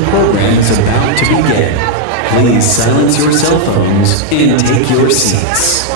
the program is about to begin. Please silence your cell phones and take your seats.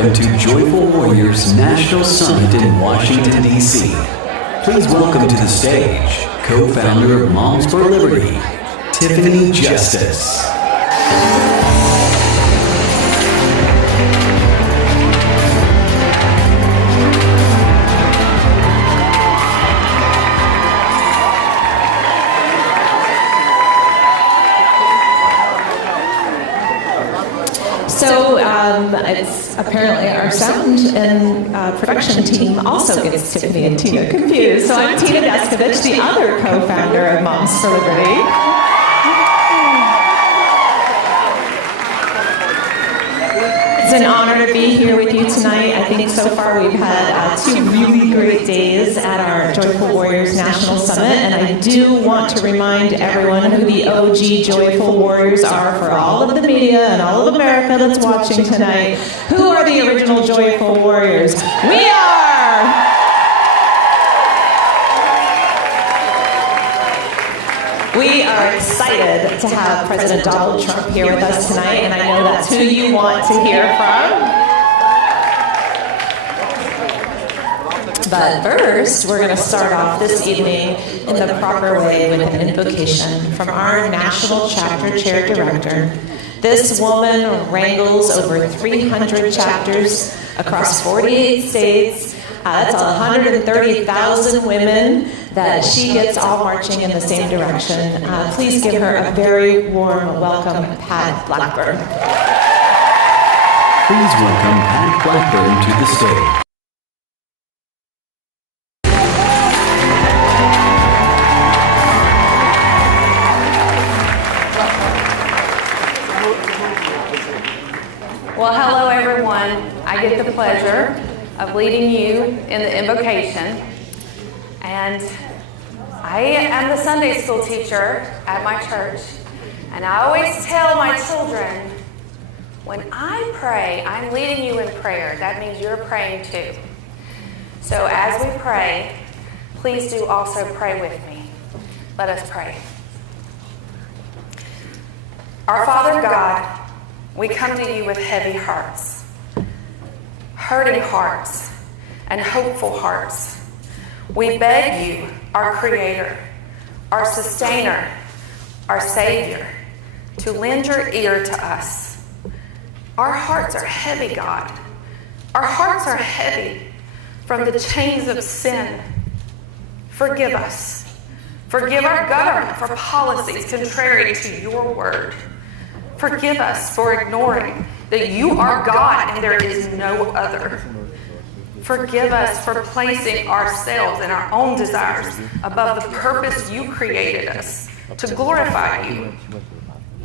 welcome to Joyful Warriors National Summit in Washington, D.C. Please welcome to the stage, co-founder of Moms for Liberty, Tiffany Justice. So it's apparently our sound and production team also gets Tiffany and Tina confused. So I'm Tina Deskovich, the other co-founder of Moms for Liberty. It's an honor to be here with you tonight. I think so far we've had 2 really great days at our Joyful Warriors National Summit, and I do want to remind everyone who the OG Joyful Warriors are for all of the media and all of America that's watching tonight. Who are the original Joyful Warriors? We are! We are excited to have President Donald Trump here with us tonight, and I know that's who you want to hear from. But first, we're going to start off this evening in the proper way with an invocation from our National Chapter Chair Director. This woman wrangles over 300 chapters across 48 states. That's 130,000 women that she gets all marching in the same direction. Please give her a very warm welcome, Pat Blackburn. Please welcome Pat Blackburn to the stage. Well, hello everyone. I get the pleasure of leading you in the invocation. And I am the Sunday school teacher at my church. And I always tell my children, when I pray, I'm leading you in prayer. That means you're praying too. So as we pray, please do also pray with me. Let us pray. Our Father God, we come to you with heavy hearts, hurting hearts, and hopeful hearts. We beg you, our Creator, our Sustainer, our Savior, to lend your ear to us. Our hearts are heavy, God. Our hearts are heavy from the chains of sin. Forgive us. Forgive our government for policies contrary to your word. Forgive us for ignoring that you are God and there is no other. Forgive us for placing ourselves and our own desires above the purpose you created us to glorify you.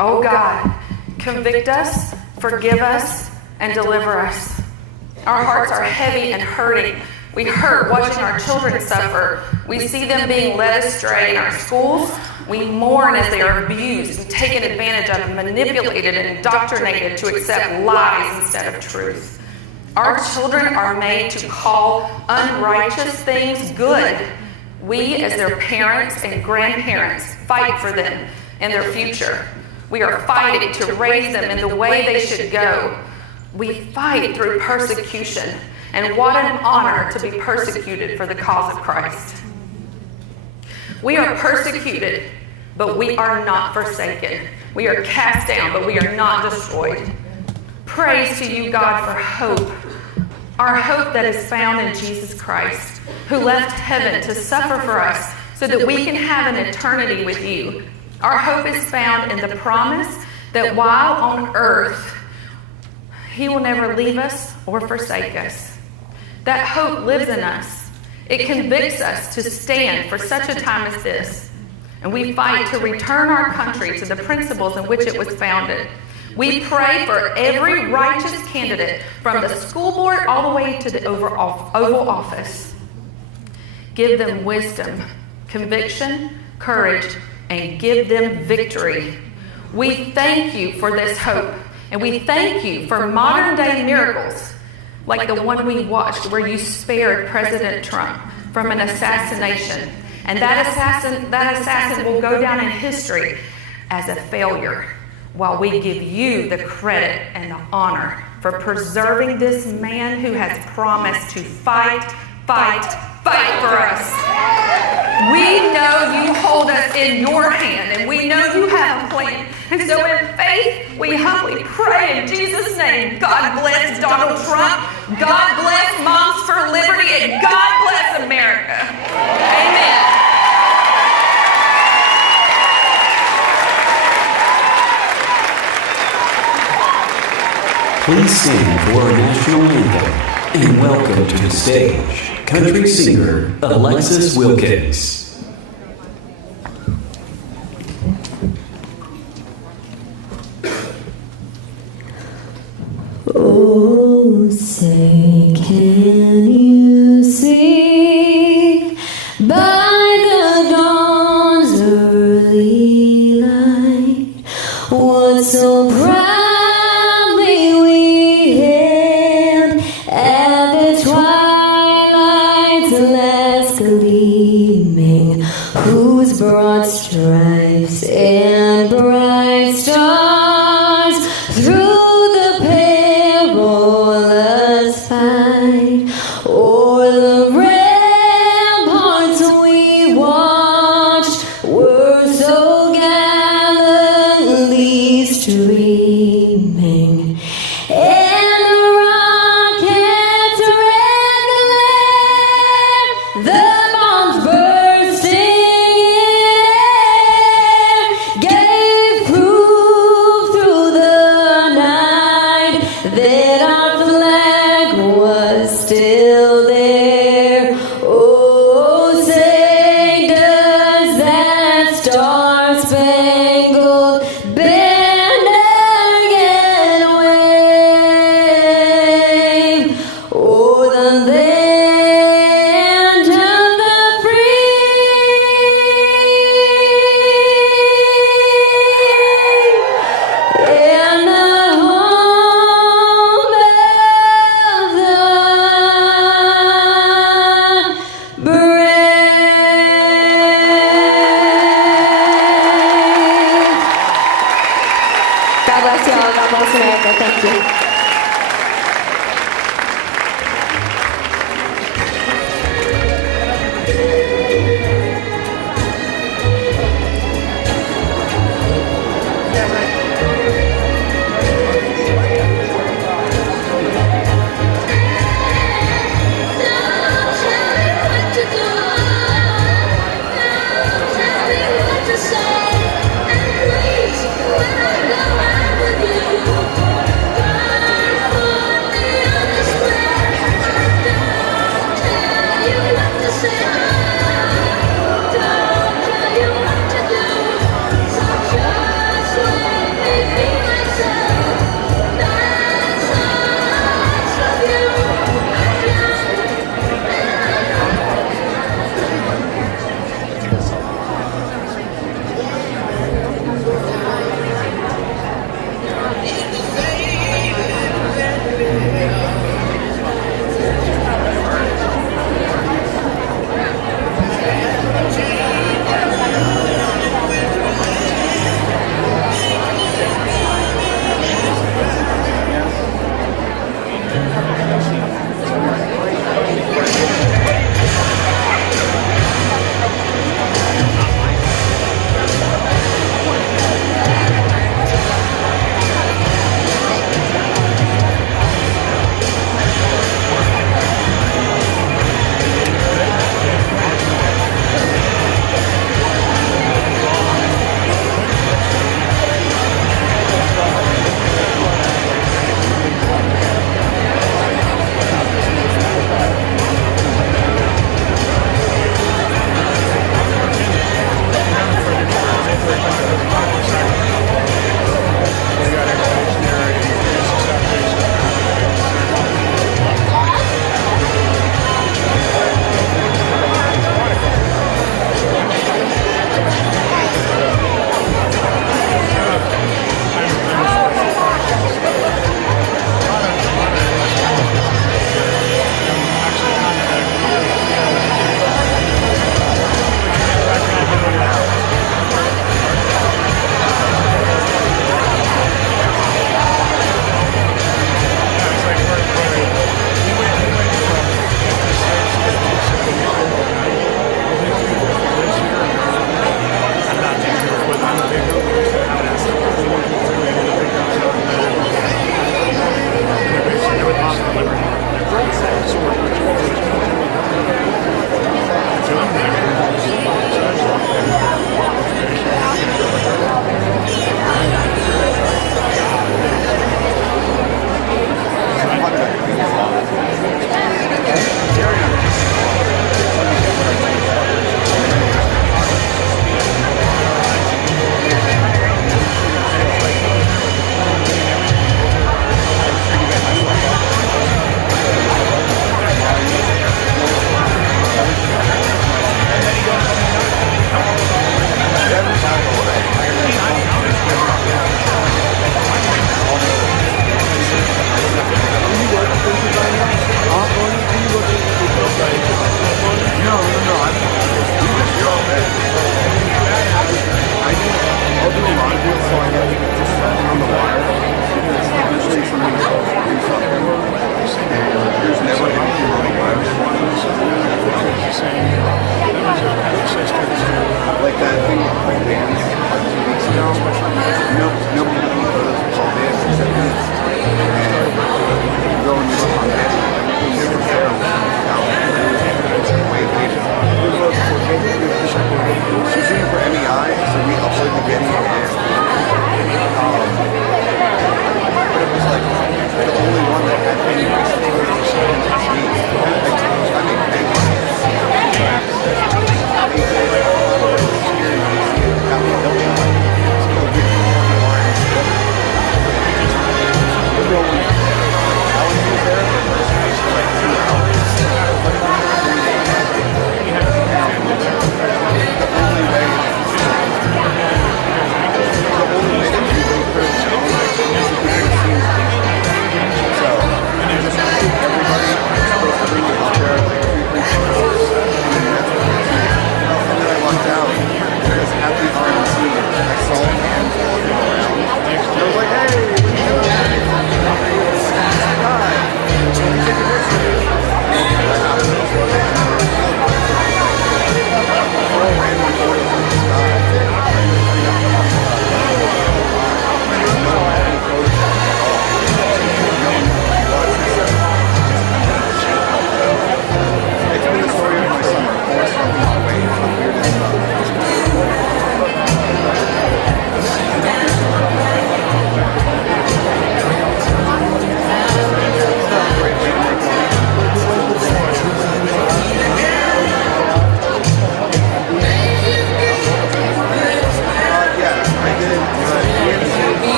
Oh God, convict us, forgive us, and deliver us. Our hearts are heavy and hurting. We hurt watching our children suffer. We see them being led astray in our schools. We mourn as they are abused and taken advantage of and manipulated and indoctrinated to accept lies instead of truth. Our children are made to call unrighteous things good. We, as their parents and grandparents, fight for them and their future. We are fighting to raise them in the way they should go. We fight through persecution. And what an honor to be persecuted for the cause of Christ. We are persecuted, but we are not forsaken. We are cast down, but we are not destroyed. Praise to you, God, for hope. Our hope that is found in Jesus Christ, who left heaven to suffer for us so that we can have an eternity with you. Our hope is found in the promise that while on earth, he will never leave us or forsake us. That hope lives in us. It convicts us to stand for such a time as this. And we fight to return our country to the principles in which it was founded. We pray for every righteous candidate from the school board all the way to the Oval Office. Give them wisdom, conviction, courage, and give them victory. We thank you for this hope. And we thank you for modern day miracles like the one we watched where you spared President Trump from an assassination. And that assassin will go down in history as a failure while we give you the credit and the honor for preserving this man who has promised to fight for us. We know you hold us in your hand, and we know you have a plan. And so in faith, we humbly pray in Jesus' name, God bless Donald Trump, God bless Moms for Liberty, and God bless America. Amen. Please stand for our national anthem and welcome to the stage country singer Alexis Wilkins. Oh, say, can you see by the dawn's early light what so proudly we hailed at the twilight's last gleaming, whose broad stripes and bright stars through fight o'er the ramparts we watched were so gallantly streaming, and the rockets' red glare, the bombs bursting in air, gave proof through the night that our was still there. Oh, say, does that star-spangled banner yet wave o'er the land of the free and the home of the God bless y'all. God bless America. Thank you. Say, and please, when I go out with you,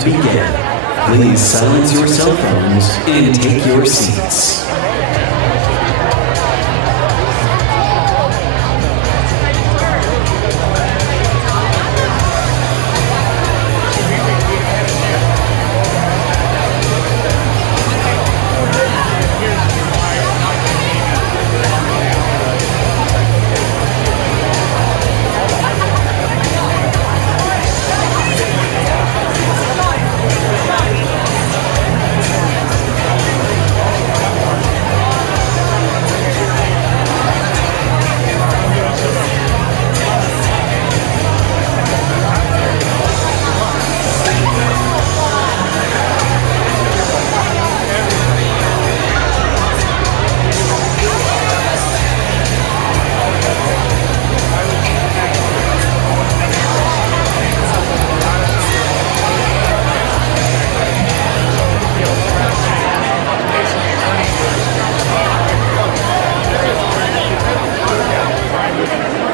to begin. Please silence your cell phones and take your seats.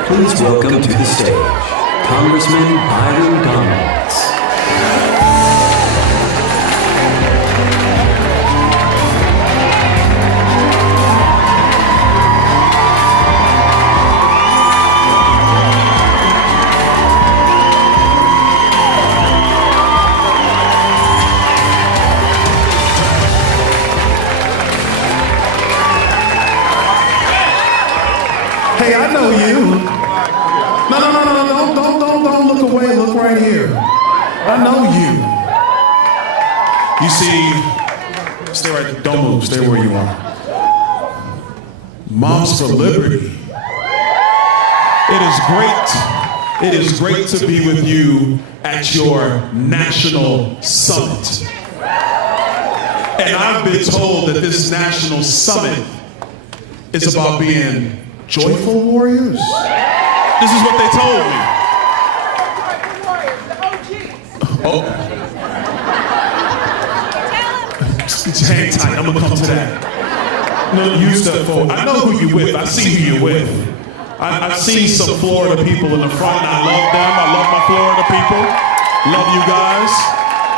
Please welcome to the stage, Congressman Byron Donalds. Hey, I know you. Don't look away. Look right here. I know you. You see, stay right there. Don't move. Stay where you are. Moms for Liberty. It is great to be with you at your national summit. And I've been told that this national summit is about being joyful warriors. This is what they told me. Oh. Hang tight, I'm gonna come to that. No, you step forward. I know who you're with. I see who you're with. I've seen some Florida people in the front, and I love them. I love my Florida people. Love you guys.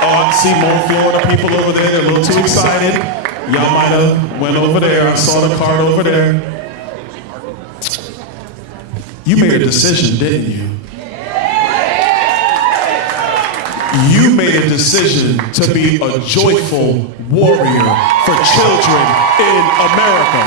Oh, I see more Florida people over there. They're a little too excited. Y'all might have went over there. I saw the card over there. You made a decision, didn't you? You made a decision to be a joyful warrior for children in America.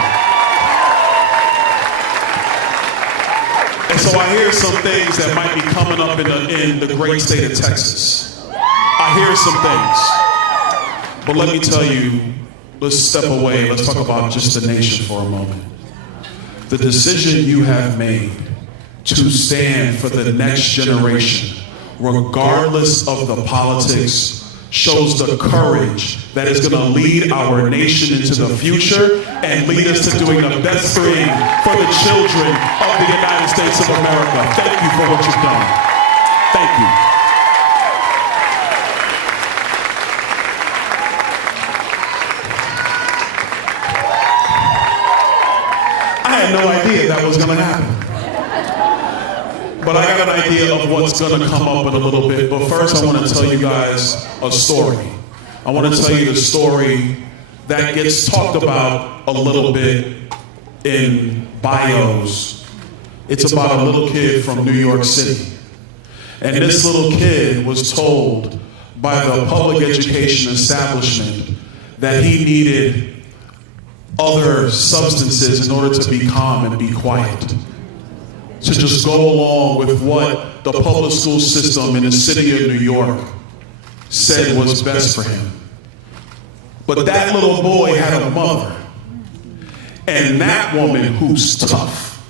And so I hear some things that might be coming up in the great state of Texas. I hear some things. But let me tell you, let's step away. Let's talk about just the nation for a moment. The decision you have made to stand for the next generation, regardless of the politics, shows the courage that is going to lead our nation into the future and lead us to doing the best thing for the children of the United States of America. Thank you for what you've done. Thank you. I had no idea that was going to happen. But I got an idea of what's going to come up in a little bit. But first, I want to tell you guys a story. I want to tell you the story that gets talked about a little bit in bios. It's about a little kid from New York City. And this little kid was told by the public education establishment that he needed other substances in order to be calm and be quiet, to just go along with what the public school system in the city of New York said was best for him. But that little boy had a mother, and that woman who's tough,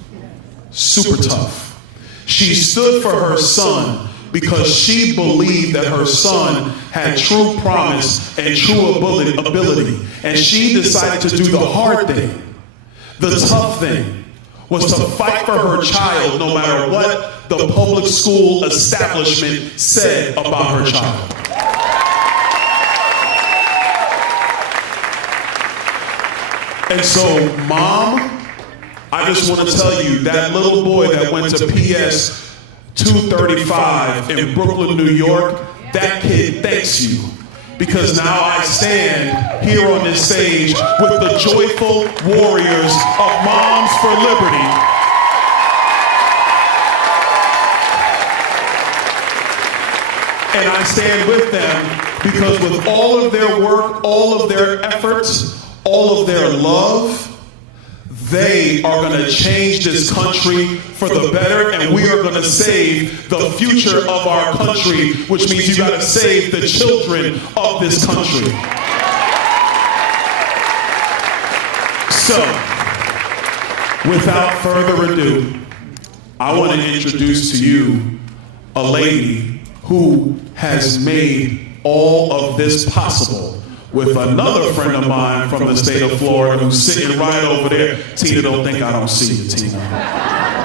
super tough. She stood for her son because she believed that her son had true promise and true ability, and she decided to do the hard thing, the tough thing, was to fight for her child no matter what the public school establishment said about her child. And so, Mom, I just want to tell you, that little boy that went to PS 235 in Brooklyn, New York, that kid thanks you. Because now I stand here on this stage with the joyful warriors of Moms for Liberty. And I stand with them because with all of their work, all of their efforts, all of their love, they are going to change this country for the better, and we are going to save the future of our country, which means you got to save the children of this country. So, without further ado, I want to introduce to you a lady who has made all of this possible with another friend of mine from the state of Florida who's sitting right over there. Tina, don't think I don't see you, Tina.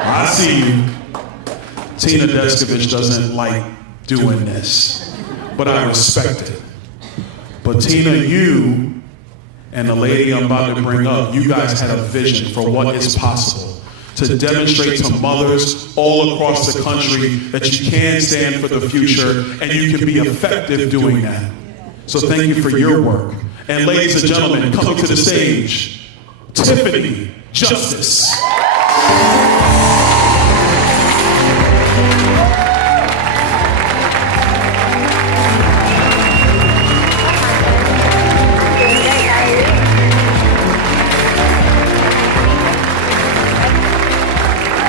I see you. Tina Descovich doesn't like doing this, but I respect it. But Tina, you and the lady I'm about to bring up, you guys had a vision for what is possible to demonstrate to mothers all across the country that you can stand for the future and you can be effective doing that. So thank you for your work. And ladies and gentlemen, coming to the stage, Tiffany Justice.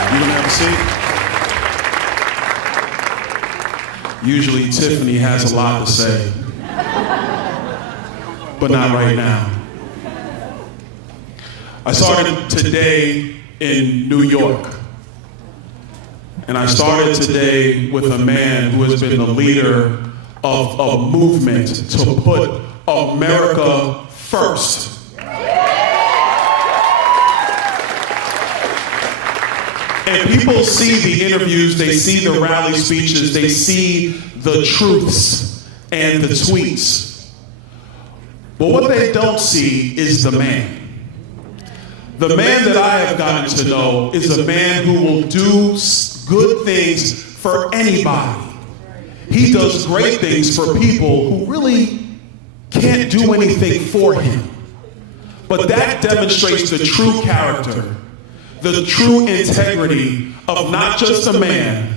You gonna have a seat? Usually Tiffany has a lot to say, but not right now. I started today in New York. And I started today with a man who has been the leader of a movement to put America first. And people see the interviews, they see the rally speeches, they see the truths and the tweets. But what they don't see is the man. The man that I have gotten to know is a man who will do good things for anybody. He does great things for people who really can't do anything for him. But that demonstrates the true character, the true integrity of not just a man,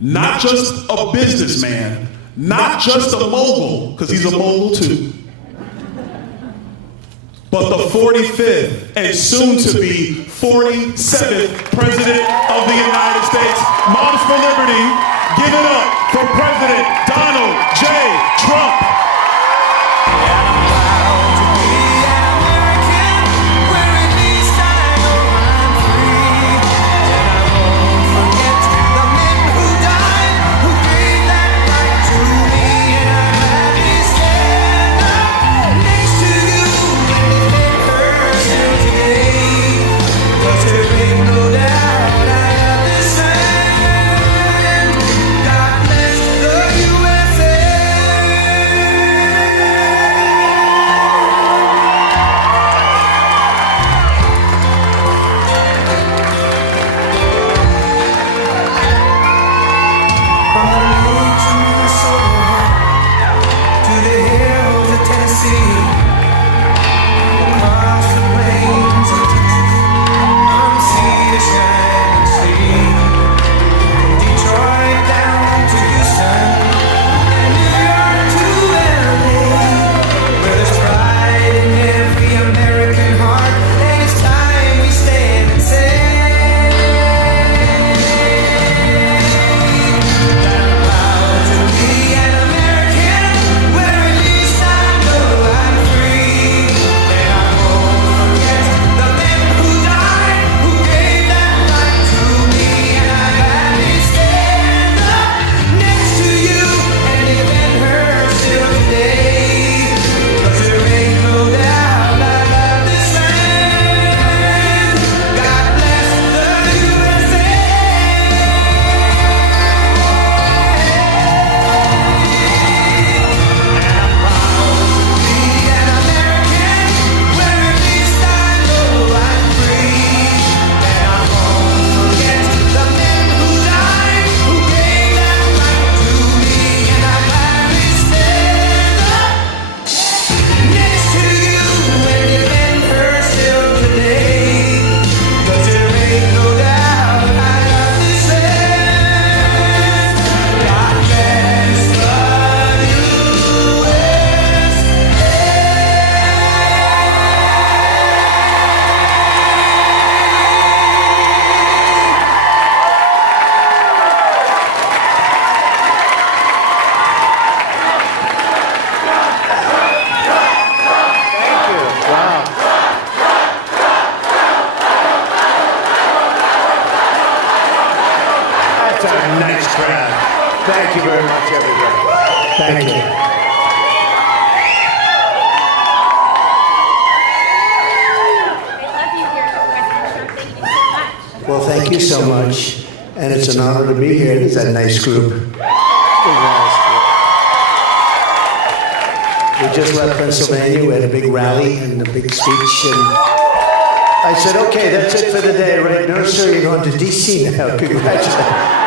not just a businessman, not just a mogul, because he's a mogul too, but the 45th and soon to be 47th President of the United States. Moms for Liberty, give it up for President Donald J. Trump. That's a nice crowd. Thank you very much, everybody. Thank you. I love you here at Western Shore. Thank you so much. Well, thank you so much. And it's an honor to be here. It's a nice group. We just left Pennsylvania. We had a big rally and a big speech. And I said, okay, that's it for the day, right? No, sir, you're going to D.C. now. Congratulations.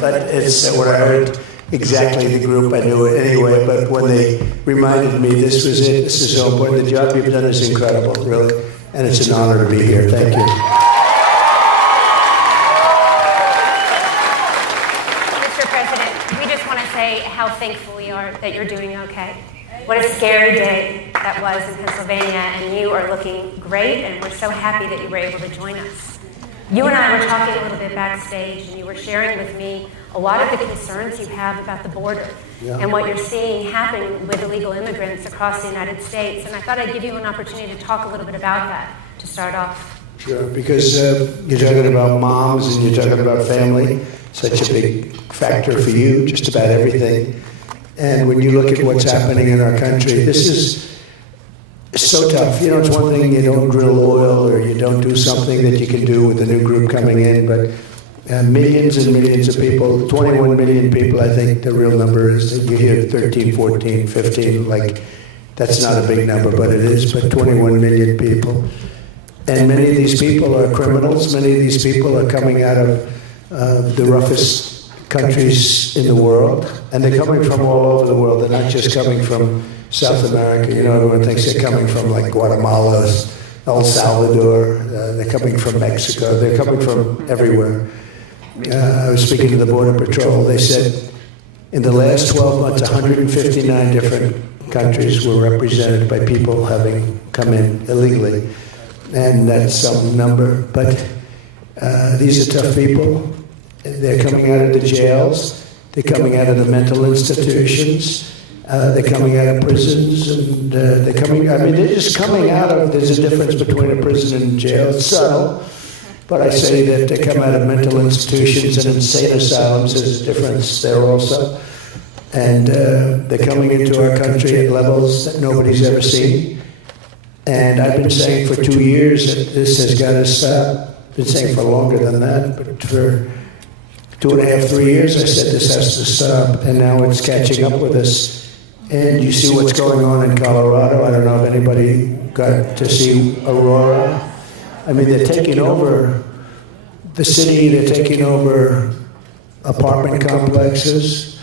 But it's when I heard exactly the group, I knew it anyway. But when they reminded me this was it, this is so important. The job you've done is incredible, really. And it's an honor to be here. Thank you. Mr. President, we just want to say how thankful we are that you're doing okay. What a scary day that was in Pennsylvania, and you are looking great, and we're so happy that you were able to join us. You and I were talking a little bit backstage, and you were sharing with me a lot of the concerns you have about the border and what you're seeing happen with illegal immigrants across the United States. And I thought I'd give you an opportunity to talk a little bit about that to start off. Sure, because you're talking about moms and you're talking about family, such a big factor for you, just about everything. And when you look at what's happening in our country, this is so tough. You know, it's one thing you don't drill oil or you don't do something that you can do with the new group coming in, but millions and millions of people, 21 million people, I think the real number is. That you hear 13, 14, 15, like that's not a big number, but it is, but 21 million people. And many of these people are criminals. Many of these people are coming out of the roughest countries in the world, and they're coming from all over the world. They're not just coming from South America. You know, everyone thinks they're coming from like Guatemala, El Salvador. They're coming from Mexico. They're coming from everywhere. I was speaking to the Border Patrol. They said in the last 12 months, 159 different countries were represented by people having come in illegally. And that's some number. But these are tough people. They're coming out of the jails. They're coming out of the mental institutions. They're coming out of prisons. And they're coming, I mean, they're just coming out of, there's a difference between a prison and jail. It's subtle. But I say that they come out of mental institutions and insane asylums. There's a difference there also. And they're coming into our country at levels that nobody's ever seen. And I've been saying for 2 years that this has got to stop. I've been saying for longer than that, but for 2.5, 3 years I said this has to stop, and now it's catching up with us. And you see what's going on in Colorado. I don't know if anybody got to see Aurora. I mean, they're taking over the city, they're taking over apartment complexes.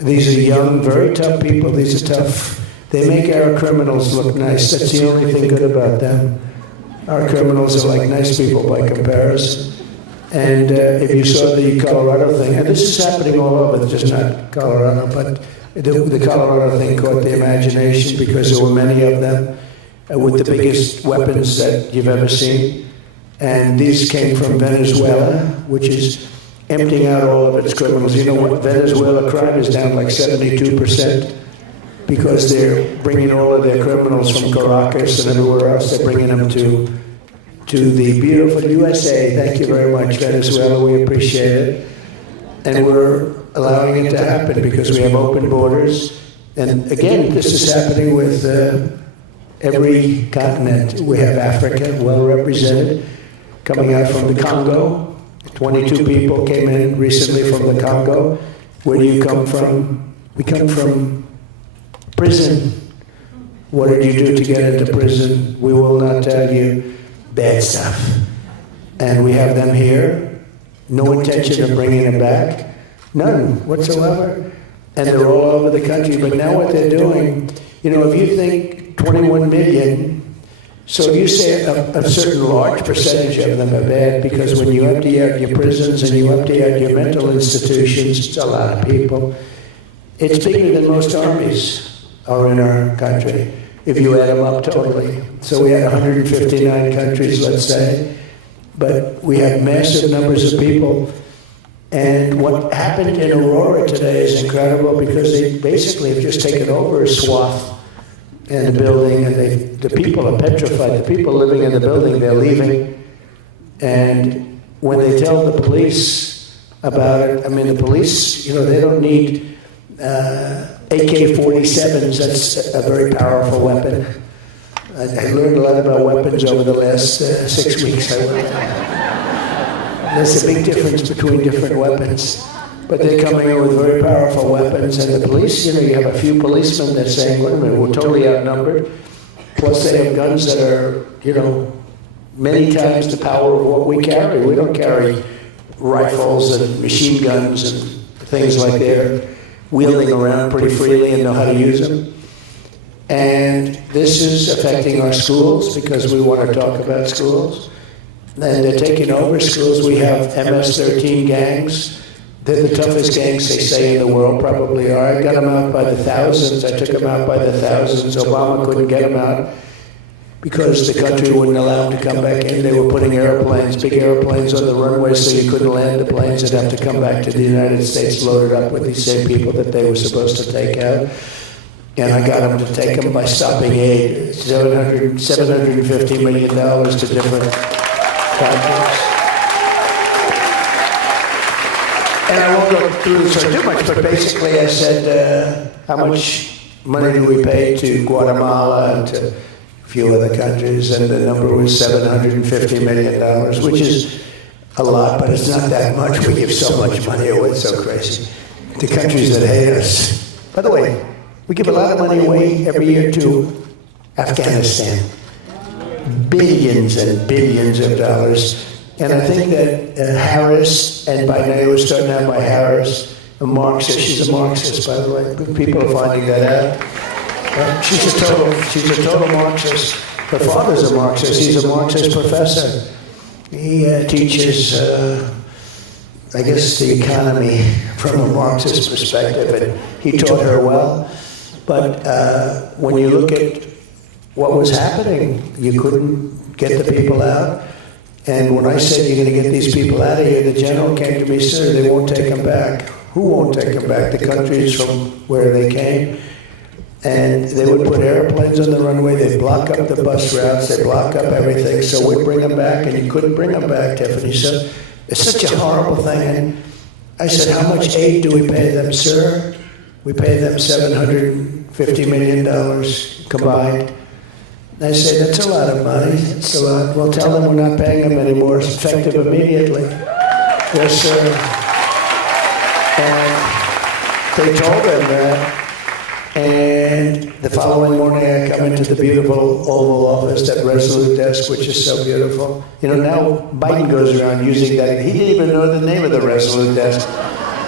These are young, very tough people. These are tough. They make our criminals look nice. That's the only thing good about them. Our criminals are like nice people by comparison. And if you saw the Colorado thing, and this is happening all over, just not Colorado, but the Colorado thing caught the imagination because there were many of them with the biggest weapons that you've ever seen. And these came from Venezuela, which is emptying out all of its criminals. You know what? Venezuela crime is down like 72%. Because they're bringing all of their criminals from Caracas and everywhere else. They're bringing them to the beautiful USA. Thank you very much, Venezuela. We appreciate it. And we're allowing it to happen because we have open borders. And again, this is happening with every continent. We have Africa well represented, coming out from the Congo. 22 people came in recently from the Congo. Where do you come from? We come from prison. What did you do to get into prison? We will not tell you. Bad stuff. And we have them here. No intention of bringing them back. None whatsoever. And they're all over the country. But now what they're doing, you know, if you think 21 million, so you say a certain large percentage of them are bad, because when you empty out your prisons and you empty out your mental institutions, it's a lot of people. It's bigger than most armies are in our country, if you add them up totally. So we had 159 countries, let's say, but we have massive numbers of people. And what happened in Aurora today is incredible, because they basically have just taken over a swath in the building, and the people are petrified. The people living in the building, they're leaving. And when they tell the police about it. I mean, the police, they don't need AK-47s. That's a very powerful weapon. I learned a lot about weapons over the last 6 weeks. There's a big difference between different weapons. But they're coming in with very powerful weapons, and the police, you have a few policemen that are saying, wait a minute, we're totally outnumbered. Plus they have guns that are, many times the power of what we carry. We don't carry rifles and machine guns and things like they're wielding around pretty freely and know how to use them. And this is affecting our schools because we want to talk about schools. And they're taking over schools. We have MS-13 gangs. They're the toughest gangs, they say, in the world, probably are. I got them out by the thousands. I took them out by the thousands. Obama couldn't get them out because the country wouldn't allow them to come back in. They were putting airplanes, big airplanes on the runways so you couldn't land the planes. They'd have to come back to the United States loaded up with these same people that they were supposed to take out. And I got them to take them by stopping aid, $750 million to different countries. And I won't go through this too much, but basically I said, how much money do we pay to Guatemala and to a few other countries? And the number was $750 million, which is a lot, but it's not that much. We give so much money away, it's so crazy, to countries that hate us. By the way, we give a lot of money away every year to Afghanistan. Billions and billions of dollars. And I think that Harris, and by now we're starting out by Harris, a Marxist. She's a Marxist, by the way. People are finding that out. She's a total Marxist. Her father's a Marxist. He's a Marxist professor. He teaches, I guess, the economy from a Marxist perspective, and he taught her well. But when you look at what was happening, you couldn't get the people out. And when I said you're going to get these people out of here, the general came to me, sir, they won't take them back. Who won't take them back? The countries from where they came. And they would put airplanes on the runway, they'd block up the bus routes, they'd block up everything, so we'd bring them back, and you couldn't bring them back, Tiffany. So it's such a horrible thing. And I said, how much aid do we pay them, sir? We pay them $750 million combined. I said, that's a lot of money. It's a lot. Well, tell them we're not paying them anymore. It's effective immediately. Yes, sir. And they told them that. And the following morning, I come into the beautiful Oval Office, that Resolute desk, which is so beautiful. Now Biden goes around using that. He didn't even know the name of the Resolute desk.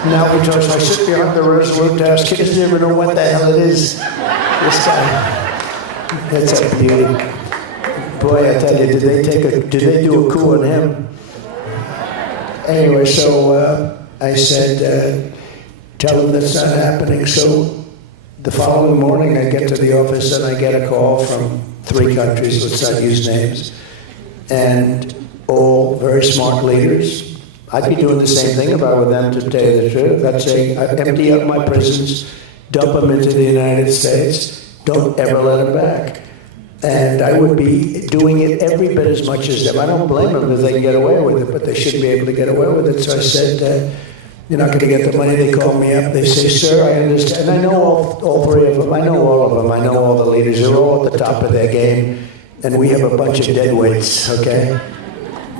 Now we talk, I sit behind the Resolute desk. He doesn't even know what the hell it is. This guy. That's a beauty. Boy, I tell you, did they do a coup on him? Anyway, so I said, tell them that's not happening. So the following morning, I get to the office and I get a call from 3 countries, let's not use names, and all very smart leaders. I'd be doing the same thing if I were them, to tell you the truth. I'd say, empty out my prisons, dump them into the United States. Don't ever let them back. And I would be doing it every bit as much as them. I don't blame them if they can get away with it, but they should be able to get away with it. So I said, you're not going to get the money. They call me up. They say, sir, I understand. And I know all 3 of them. I know all of them. I know all the leaders. They're all at the top of their game. And we have a bunch of deadweights, okay?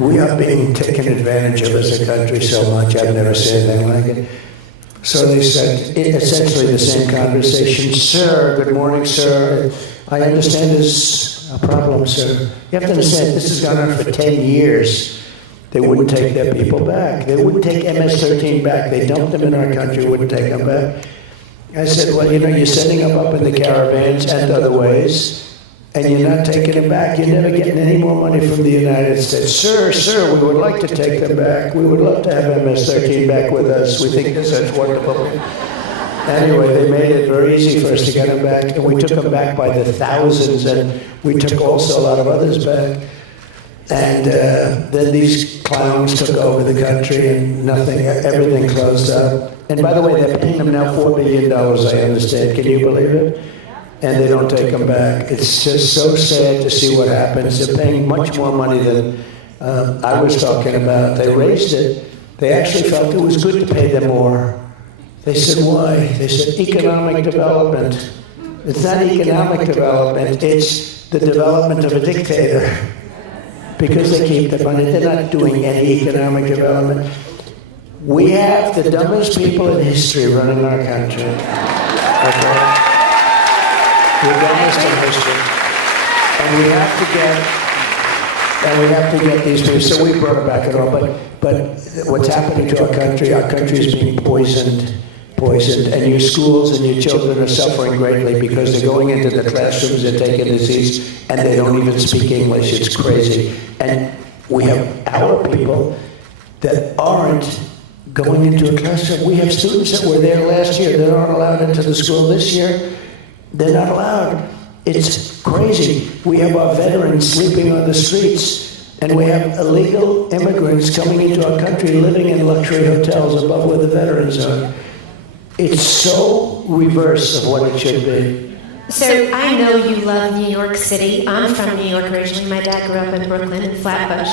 We are being taken advantage of as a country so much. I've never seen anything like it. So they said, essentially the same conversation. Sir, good morning, sir. I understand there's a problem, sir. You have to understand, this has gone on for 10 years. They wouldn't take their people back. They wouldn't take MS-13 back. They dumped them in our country, wouldn't take them back. I said, well, you're sending them up in the caravans and other ways, and you're not taking them back. You're never getting any more money from the United States. Sir, we would like to take them back. We would love to have MS-13 back with us. We think that's wonderful. Anyway, they made it very easy for us to get them back, and we took them back by the thousands, and we took also a lot of others back. And then these clowns took over the country, and everything closed up. And by the way, they're paying them now $4 billion, I understand. Can you believe it? And they don't take them back. It's just so sad to see what happens. They're paying much more money than I was talking about. They raised it. They actually felt it was good to pay them more. They said, why? They said, economic development. It's not economic development, it's the development of a dictator. Because they keep the money, they're not doing any economic development. We have the dumbest people in history running our country. Okay? The dumbest in history. And we have to get these people. So we brought back it all. But what's happening to our country is being poisoned. And your schools and your children are suffering greatly because they're going into the classrooms, they're taking the seats, and they don't even speak English. It's crazy. And we have our people that aren't going into a classroom. We have students that were there last year. They're not allowed into the school this year. They're not allowed. It's crazy. We have our veterans sleeping on the streets, and we have illegal immigrants coming into our country living in luxury hotels above where the veterans are. It's so reverse of what it should be. So I know you love New York City. I'm from New York originally. My dad grew up in Brooklyn in Flatbush.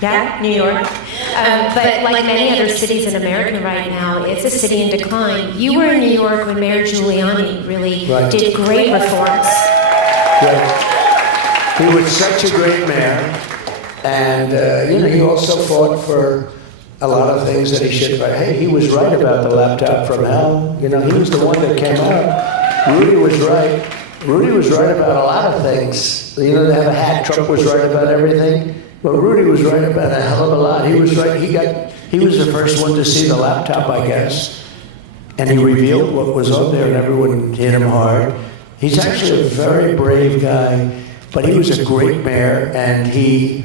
Yeah, New York. But like many other cities in America right now, it's a city in decline. You were in New York when Mayor Giuliani really did great reforms. Right. He was such a great mayor. And, he also fought for a lot of things that he should have. Hey, he was right about the laptop from hell. He was the one that came out. Rudy was right. Rudy was right about a lot of things. They have a hat. Trump was right about everything. But Rudy was right about a hell of a lot. He was right. He was the first one to see the laptop, I guess. And he revealed what was on there, and everyone hit him hard. He's actually a very brave guy, but he was a great mayor, and he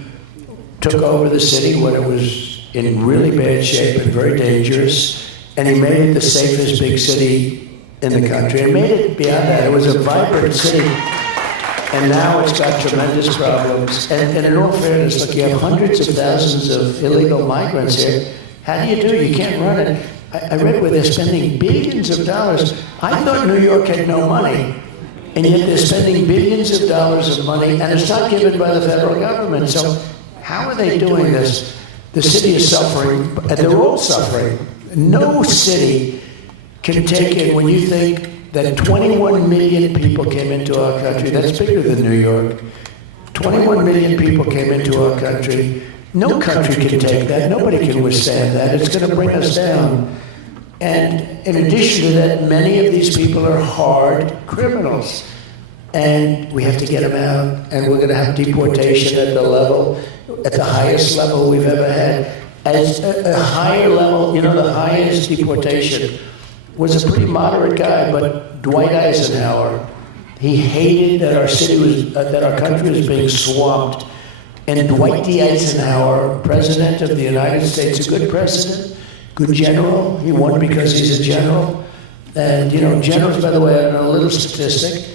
took over the city when it was in really bad shape and very dangerous, and he made it the safest big city in the country, and made it beyond that. It was a vibrant city, and now it's got tremendous problems. And in all fairness, look, you have hundreds of thousands of illegal migrants here. How do you do it? You can't run it. I read where they're spending billions of dollars. I thought New York had no money, and yet they're spending billions of dollars of money, and it's not given by the federal government. So how are they doing this? The city is suffering, and they're all suffering. No city can take in, when you think that 21 million people came into our country, that's bigger than New York. 21 million people came into our country. No country can take that. Nobody can withstand that. It's going to bring us down. And in addition to that, many of these people are hard criminals. And we have to get them out, and we're going to have deportation at the highest level we've ever had. As a higher level, the highest deportation was a pretty moderate guy, but Dwight Eisenhower, he hated that our country was being swamped. And Dwight D. Eisenhower, president of the United States, a good president, good general. He won because he's a general. And, generals, by the way, I know a little statistic.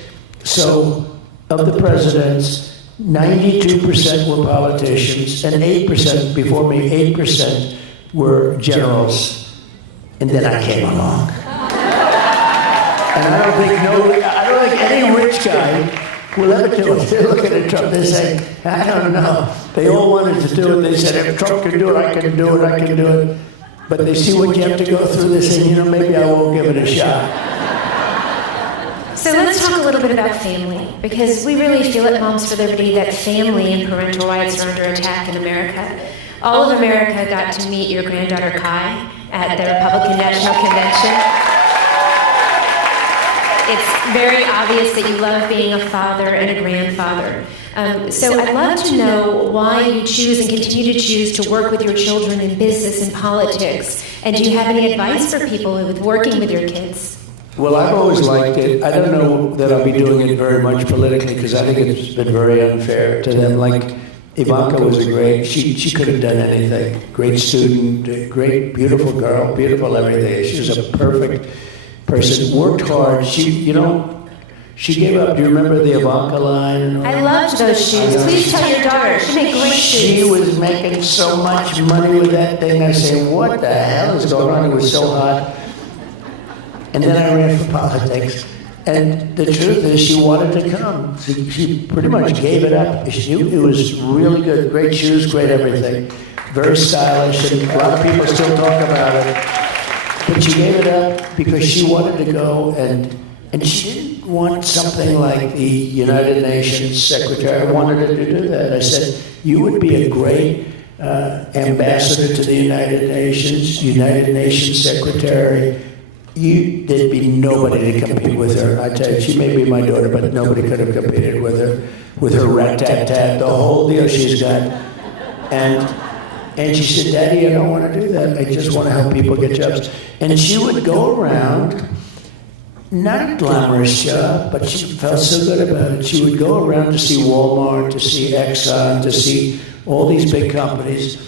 So, of the presidents, 92% were politicians, and 8%, before me, 8% were generals. And then I came along. And I don't think any rich guy will ever do it. They're looking at Trump, they say, I don't know. They all wanted to do it. They said, if Trump can do it, I can do it, I can do it. But they see what you have to go through, they say, maybe I won't give it a shot. So let's talk a little bit about family, because we really feel at Moms for Liberty that family and parental rights are under attack in America. All of America got to meet your granddaughter Kai at the Republican National Convention. It's very obvious that you love being a father and a grandfather. So I'd love to know why you choose and continue to choose to work with your children in business and politics. And do you have any advice for people with working with your kids? Well, I've always liked it. I don't know that I'll be doing it very much politically because I think it's been very unfair to them. Like, Ivanka was she could have done anything. Great student, great, beautiful girl, beautiful everything. She was a perfect person, worked hard. She gave up. Do you remember the Ivanka line? I loved those shoes. Please tell your daughter. She made great shoes. She was making so much money with that thing. I say, what the hell is going on? It was so hot. And then I ran for politics. And the truth is, she wanted to come. She pretty much gave it up. It was really good. Great shoes, great everything. very stylish, and a lot of people still talk about it. But she gave it up because she wanted to go, and she didn't want something like the United Nations Secretary. I wanted her to do that. I said, you would be a great ambassador to the United Nations Secretary. There'd be nobody to compete with her. I tell you, she may be my daughter, but nobody could have competed with her rat-tat-tat, the whole deal she's got. And she said, Daddy, I don't want to do that. I just want to help people get jobs. And she would go around, not a glamorous job, but she felt so good about it. She would go around to see Walmart, to see Exxon, to see all these big companies,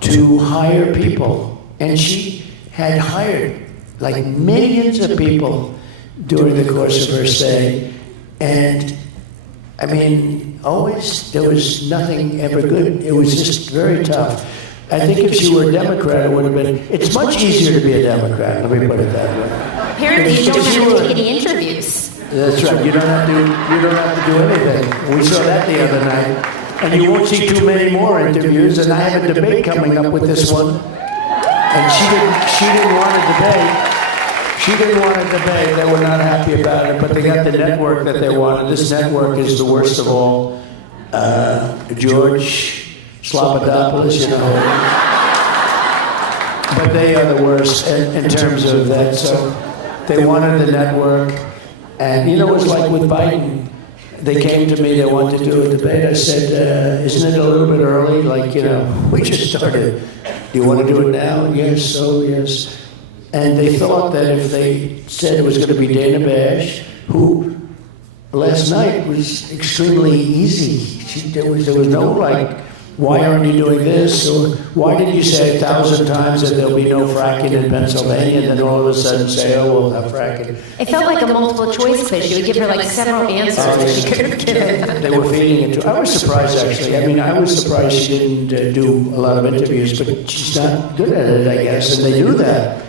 to hire people. And she had hired like millions of people during the course of her stay. And I mean, always there was nothing ever good. It was just very tough. I think if she were a Democrat, it would have been, it's much easier to be a Democrat, let me put it that way. Apparently, you don't have to take any interviews. That's right, you don't have to do anything. We saw that the other night. And you won't see too many more interviews, and I have a debate coming up with this one. And she didn't want a debate. She didn't want a debate. They were not happy about it, but they got the network that they wanted. This network is the worst of all. George Slobodanopoulos, you know. But they are the worst in terms of that. So they wanted the network. And you know, it was like with Biden. They came to me, they wanted to do a debate. I said, isn't it a little bit early? Like, you know, we just started. Do you want to do it now? Yes, so yes. And they thought that if they said it was going to be Dana Bash, who last night was extremely easy. There was no like, why aren't you doing this? Or why did you say 1,000 times that there'll be no fracking in Pennsylvania, and then all of a sudden say, oh, we'll have fracking? It felt like a multiple choice quiz. You would give her like several answers that she could have given. They were feeding it to her. I was surprised, actually. I mean, I was surprised she didn't do a lot of interviews, but she's not good at it, I guess, and they knew that.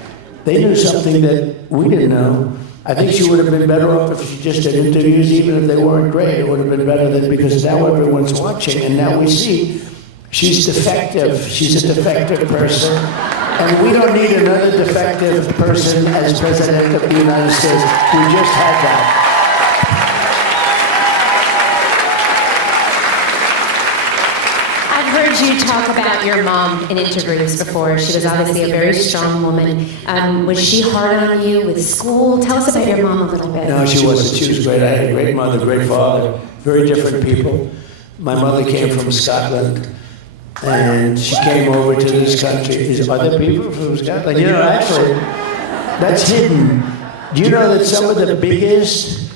They knew something that we didn't know. I think she would have been better off if she just did interviews, even if they weren't great. It would have been better than, because now everyone's watching, and now we see she's defective. She's a defective person. And we don't need another defective person as President of the United States. We just had that. I've heard you talk about your mom in interviews before. She was obviously a very strong woman. Was she hard on you with school? Tell us about your mom a little bit. No, she wasn't. She was great. I had a great mother, great father, very different people. My mother came from Scotland. And she came over to this country. Is other people from Scotland? You know, actually, that's hidden. Do you know that some of the biggest,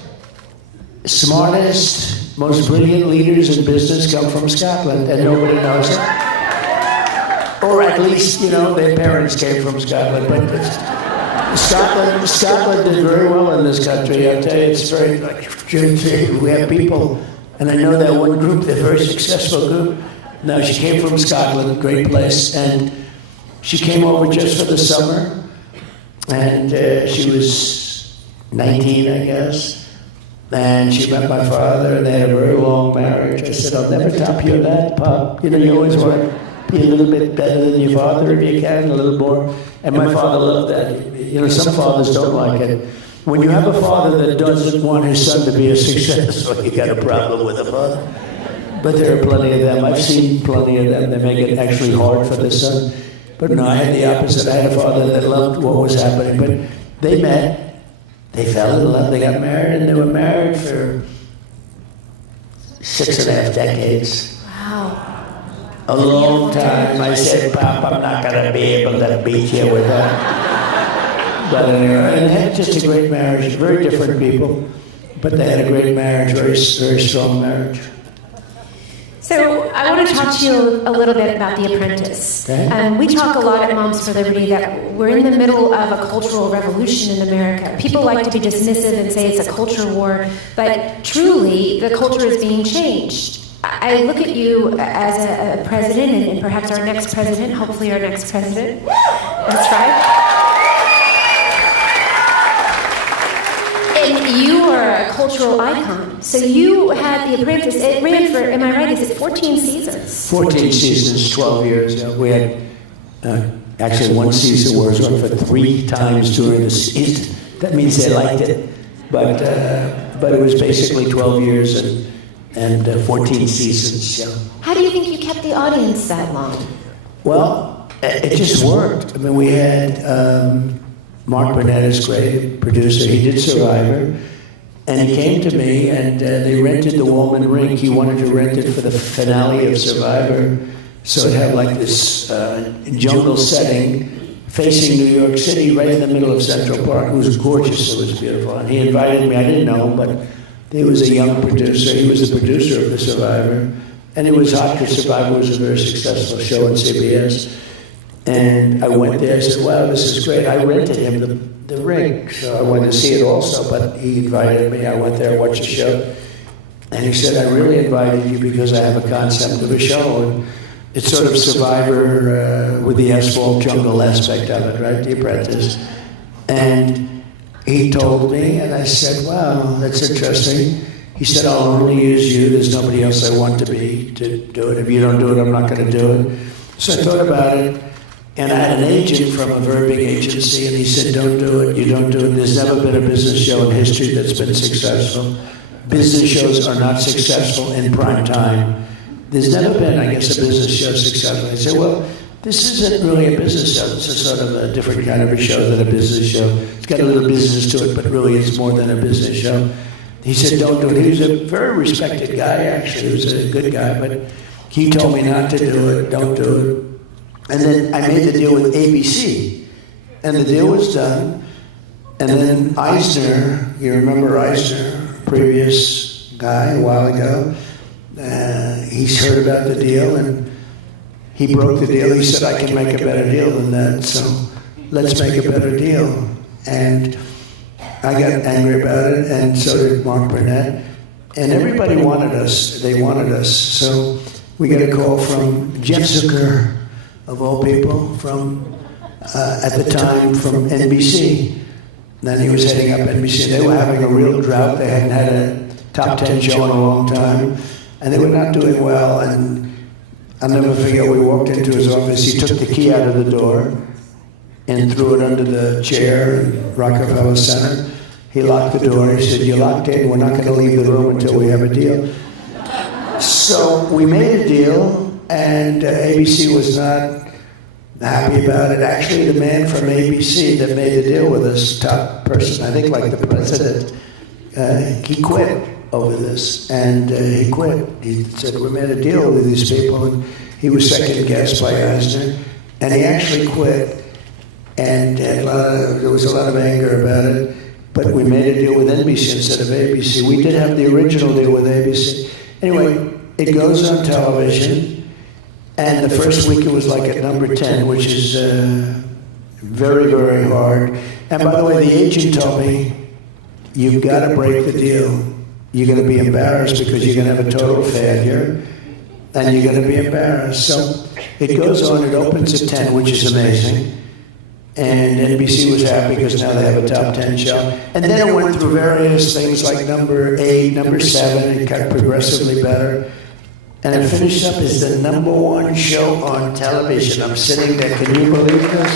smartest, most brilliant leaders in business come from Scotland, and nobody knows it? Or at least, you know, their parents came from Scotland. But Scotland did very well in this country. I'll tell you, it's very, like, we have people, and I know that one group, they're a very successful group. No, she came from Scotland, great place, and she came over just for the summer, and she was 19, I guess, and she met my father, and they had a very long marriage. I said, I'll never top you on that, Pop. You know, you always want to be a little bit better than your father if you can, a little more, and my father loved that. You know, some fathers don't like it. When you have a father that doesn't want his son to be a success, well, you got a problem with a father. But there are plenty of them. I've seen plenty of them that make it actually hard for the son. But no, I had the opposite. I had a father that loved what was happening. But they met, they fell in love, they got married, and they were married for 6.5 decades. Wow. A long time. I said, Pop, I'm not going to be able to beat you with that. But anyway, and they had just a great marriage, very different people. But they had a great marriage, very, very strong marriage. So I want to talk to you a little bit about The Apprentice. We talk a lot at Moms for Liberty that we're in the middle of a cultural revolution in America. People like to be dismissive and say it's a culture war, but truly the culture is being changed. I look at you as a president and perhaps our next president, hopefully our next president. That's right. And you are a cultural icon. So you had The Apprentice. It ran for, am I right, is it 14 seasons? 14 seasons, 12 years. We had actually one season where it was on for 3 times during the season. That means they liked it. But it was basically 12 years and 14 seasons. Yeah. How do you think you kept the audience that long? Well, it just worked. I mean, we had Mark Burnett is great producer. He did Survivor. And he came to me, and they rented the Wallman Rink. He wanted to rent it for the finale of Survivor. So it had like this jungle setting facing New York City, right in the middle of Central Park. It was gorgeous. It was beautiful. And he invited me. I didn't know him, but he was a young producer. He was the producer of the Survivor. And it was hot because Survivor was a very successful show on CBS. And I went there and said, wow, this is great. I rented him the rink, so I wanted to see it also, but he invited me. I went there and watched the show. And he said, I really invited you because I have a concept of a show. And it's sort of Survivor with the asphalt jungle aspect of it, right? The Apprentice. And he told me, and I said, wow, that's interesting. He said, I'll only use you. There's nobody else I want to do it. If you don't do it, I'm not going to do it. So I thought about it. And I had an agent from a very big agency, and he said, don't do it, you don't do it. There's never been a business show in history that's been successful. Business shows are not successful in prime time. There's never been, I guess, a business show successful. I said, well, this isn't really a business show. It's a sort of a different kind of a show than a business show. It's got a little business to it, but really it's more than a business show. He said, don't do it. He was a very respected guy, actually. He was a good guy, but he told me not to do it, don't do it. And then I made the deal with ABC, and the deal was done. And then Eisner, you remember Eisner, previous guy a while ago, he's heard about the deal, and he broke the deal. He said, I can make a better deal than that, so let's make a better deal. And I got angry about it, and so did Mark Burnett. And everybody wanted us. They wanted us. So we got a call from Jeff Zucker, of all people, from, at the time, from NBC. Then he was heading up NBC. They were having a real drought. They hadn't had a top 10 show in a long time. And they were not doing well. And I'll never forget, we walked into his office. He took the key out of the door and threw it under the chair in Rockefeller Center. He locked the door. He said, you're locked in. We're not going to leave the room until we have a deal. So we made a deal. And ABC was not happy about it. Actually, the man from ABC that made the deal with us, top person, I think like the president, he quit over this. And he quit. He said, we made a deal with these people. And he was second guessed by Eisner. And he actually quit. And there was a lot of anger about it. But we made a deal with NBC instead of ABC. We did have the original deal with ABC. Anyway, it goes on television. And the first week it was like at number 10, which is very, very hard. And by the way, the agent told me, you've got to break the deal. You're going to be embarrassed because you're going to have a total failure, and you're going to be embarrassed. So it goes on, it opens at 10, which is amazing. And NBC was happy because now they have a top 10 show. And then it went through various things like number 8, number 7, it got progressively better. And it finished up as the #1 show on television. I'm sitting there, can you believe this?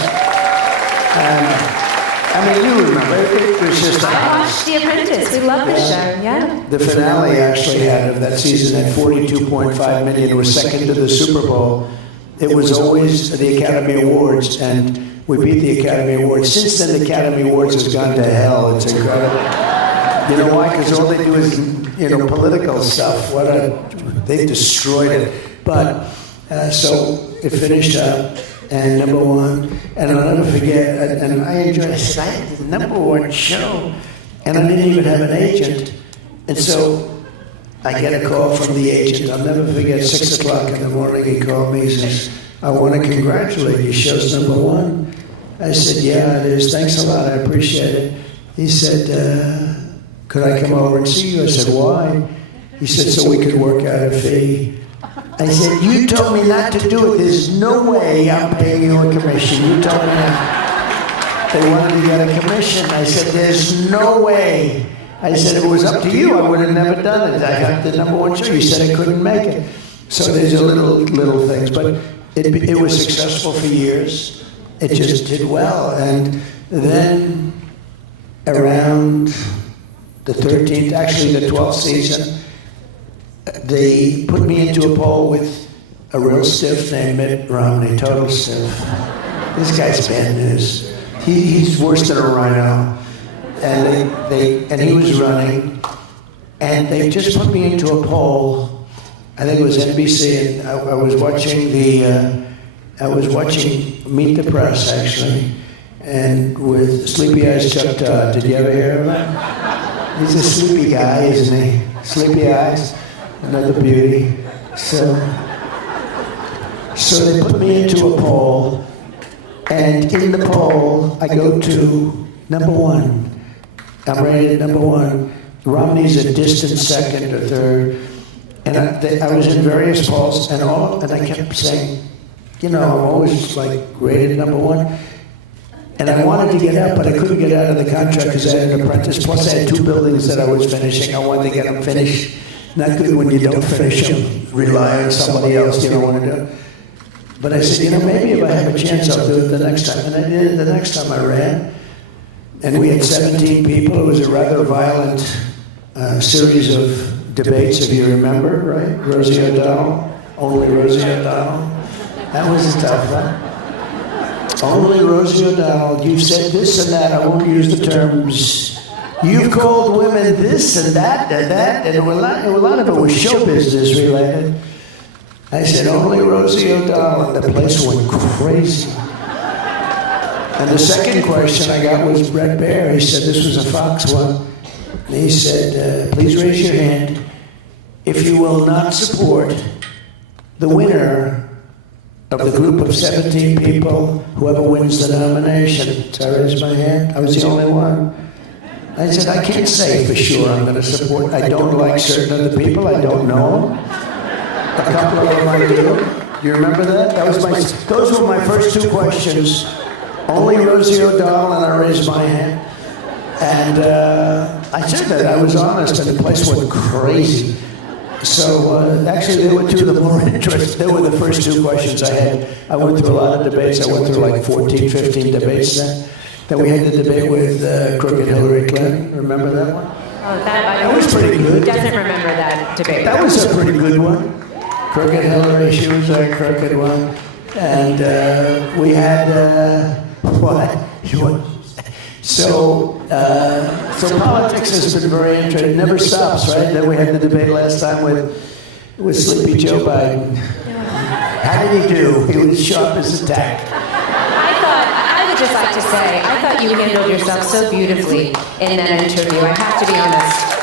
I mean, you remember, it was just I watched The Apprentice. We love the show, yeah. The finale actually had, of that season, had 42.5 million. It was second to the Super Bowl. It was always the Academy Awards, and we beat the Academy Awards. Since then, the Academy Awards has gone to hell. It's incredible. You know why? Because all they do is, political stuff. They destroyed it. But, so it finished up, and #1, and I'll never forget, and I enjoyed it. I said, I had the #1 show, and I didn't even have an agent. And so I get a call from the agent. I'll never forget, 6 o'clock in the morning, he called me. He says, I want to congratulate you. Show's #1. I said, yeah, it is. Thanks a lot. I appreciate it. He said, could I come over and see you? I said, why? He said, so we could work out a fee. I said, you told me not to do it. There's no way I'm paying you a commission. You told me they wanted to get a commission. I said, there's no way. I said, if it was up to you, I would have never done it. I got the #1 show. You said I couldn't make it. So there's a little things, but it was successful for years. It just did well. And then around the 13th, actually the 12th season, they put me into a poll with a real stiff named Mitt Romney, total stiff. This guy's bad news. He's worse than a rhino. And he was running, and they just put me into a poll. I think it was NBC, and I was watching Meet the Press actually, and with Sleepy Eyes Chuck Todd. Did you ever hear of him? He's a sleepy guy, isn't he? Sleepy Eyes, another beauty. So they put me into a poll, and in the poll I go to #1. I'm rated #1. Romney's a distant second or third. And I was in various polls, and I kept saying, I'm always like rated #1. And I wanted to get out, but I couldn't get out of the contract because I had an apprentice. Plus, I had 2 buildings that I was finishing. I wanted to get them finished. Not good when you don't finish them. Rely on somebody else. You don't want to do it. But I said, maybe if I have a chance, I'll do it the next time. And I did it the next time I ran. And we had 17 people. It was a rather violent series of debates, if you remember, right? Rosie O'Donnell, only Rosie O'Donnell. That was a tough one. Only Rosie O'Donnell. You've said this and that. I won't use the terms. You've called women this and that and that, and a lot of it was show business related. I said, only Rosie O'Donnell. The place went crazy. And the second question I got was Brett Baer. He said, this was a Fox one. And he said, please raise your hand if you will not support the winner of the group of 17 people, whoever wins the nomination. So I raised my hand. I was the only one. I said, I can't say for sure I'm going to support. I don't like certain other people. I don't know them. A couple of them I do. Do you remember that? Those were my first 2 questions. Only Rosie O'Donnell, and I raised my hand. And I said that. I was honest, and the place went crazy. So actually, there were 2 of the more interesting. They were the first 2 questions I had. I went through a lot of debates. I went through like 14, 15 debates then. Then we had the debate with crooked Hillary Clinton. Remember that one? Oh, that was pretty good. Who doesn't remember that debate? That was a pretty good one. Crooked Hillary, she was a crooked one. And we had, So politics has been very interesting. It never stops, right? Then we had the debate last time with Sleepy Joe Biden. How did he do? He was sharp as a tack. I would just like to say, I thought you handled yourself so beautifully in that interview. I have to be honest.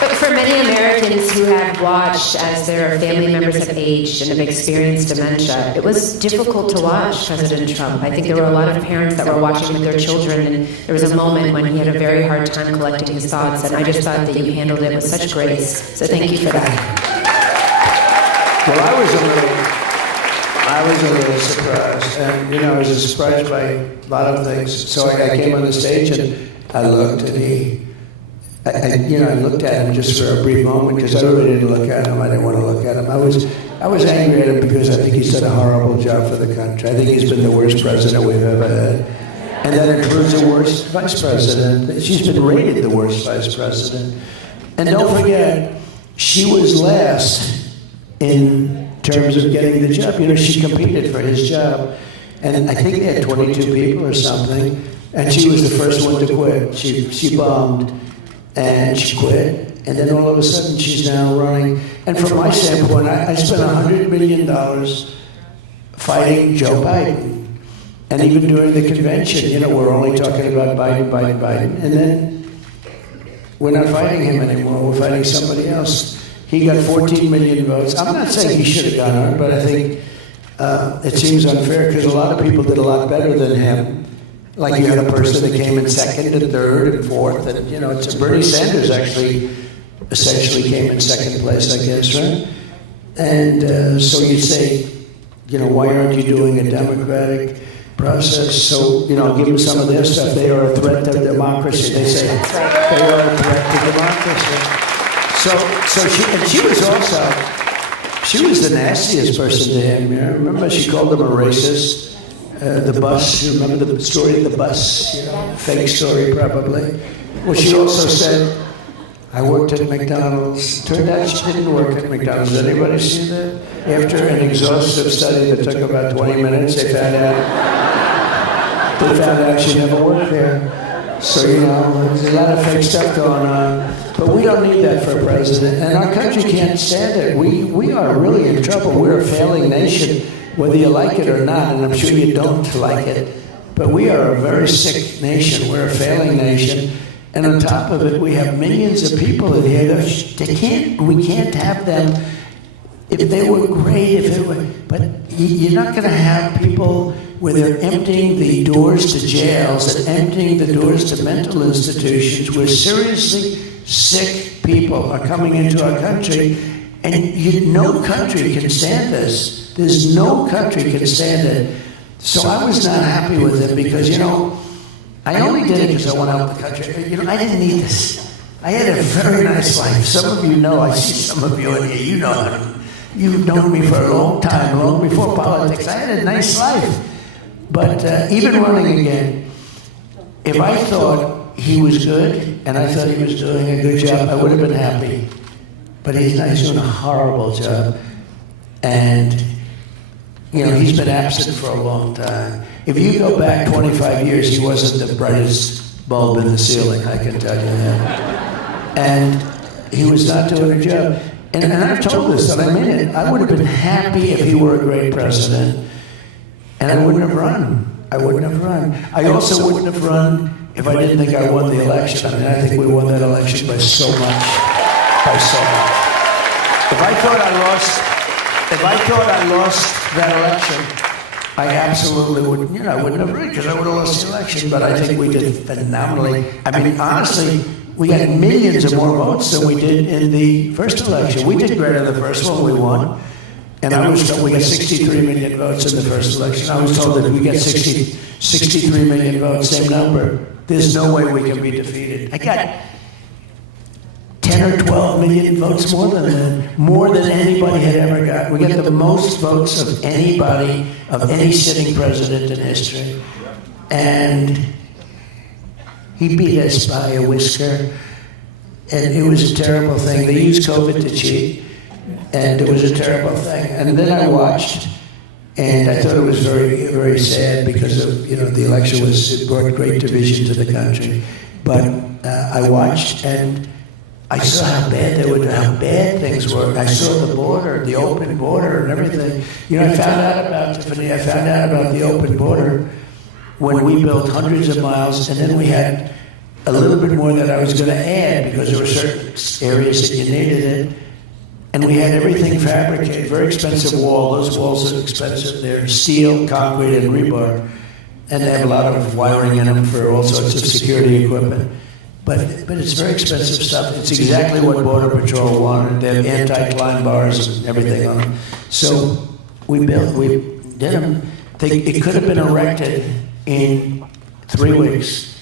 But for many Americans who have watched as their family members have aged and have experienced dementia, it was difficult to watch President Trump. I think there were a lot of parents that were watching with their children, and there was a moment when he had a very hard time collecting his thoughts, and I just thought that you handled it with such grace. So thank you for that. Well, I was a little surprised, and I was surprised by a lot of things. So I came on the stage and I looked, and I looked at him just for a brief moment because I really didn't look at him. I didn't want to look at him. I was angry at him because I think he's done a horrible job for the country. I think he's been the worst president we've ever had, and that includes the worst vice president. She's been rated the worst vice president, and don't forget, she was last in terms of getting the job. She competed for his job, and I think they had 22 people or something, and she was the first one to quit. She bombed, and she quit, and then all of a sudden she's now running. And from my standpoint, I spent $100 million fighting Joe Biden, and even during the convention, we're only talking about Biden, and then we're not fighting him anymore. We're fighting somebody else. He got 14 million votes. I'm not saying he should have gone on, but I think it seems unfair because a lot of people did a lot better than him. Like you had a person that came in second and third and fourth, and Bernie Sanders actually essentially came in second place, I guess, right? And so you'd say, why aren't you doing a Democratic? process. So, give them some of their stuff. They are a threat to democracy. They say they are a threat to democracy. She was the nastiest person to him. Remember, she called him a racist. The bus, you remember the story of the bus? Fake story probably. Well, she also said, I worked at McDonald's. Turned out she didn't work at McDonald's. Did anybody see that? After an exhaustive study that took about 20 minutes, they found out she never worked there. So, there's a lot of fake stuff going on. But we don't need that for a president. And our country can't stand it. We are really in trouble. We're a failing nation, whether you like it or not, and I'm sure you don't like it. But we are a very sick nation. We're a failing nation. And on top of it, we have millions of people in here that we can't have them. If they were great, but you're not going to have people where they're emptying the doors to jails and emptying the doors to mental institutions where seriously sick people are coming into our country, and no country can stand this. There's no country can stand it. So I was not happy with it because, I only did it because I want to help the country. I didn't need this. I had a very nice life. Some of you know, I see some of you in here, you've known me for a long time, long before politics. I had a nice life. But even running again, if I thought he was good and I thought he was doing a good job, I would have been happy. But he's doing a horrible job. And, he's been absent for a long time. If you go back 25 years, he wasn't the brightest bulb in the ceiling, I can tell you that. And he was not doing a job. And I've told this, and I mean it, I would have been happy if he were a great president. And I wouldn't have run. I also wouldn't have run if I didn't think I won the election. I think we won that election by so much. If I thought I lost that election, I absolutely wouldn't, I wouldn't have run because I would have lost the election. But I think we did phenomenally. Honestly, we got millions of more votes than we did in the first election. We did great in the first one, we won. And I was told we got 63 million votes in the first election. I was told that if we get 63 million votes, same number, there's no way we can be defeated. I got 10 or 12 million votes more than anybody had ever got. We got the most votes of anybody, of any sitting president in history. And he beat us by a whisker. And it was a terrible thing. They used COVID to cheat. And it was a terrible thing. And then I watched, and I thought it was very, very sad because of, the election it brought great division to the country. But I watched, and I saw how bad things were. I saw the border, the open border, and everything. I found out about the open border when we built hundreds of miles, and then we had a little bit more that I was going to add because there were certain areas that you needed it. And we had everything fabricated, very expensive wall. Those walls are expensive. They're steel, concrete, and rebar. And they have a lot of wiring in them for all sorts of security equipment. But it's very expensive stuff. It's exactly what Border Patrol wanted. They have anti-climb bars and everything on them. So we did them. It could have been erected in 3 weeks.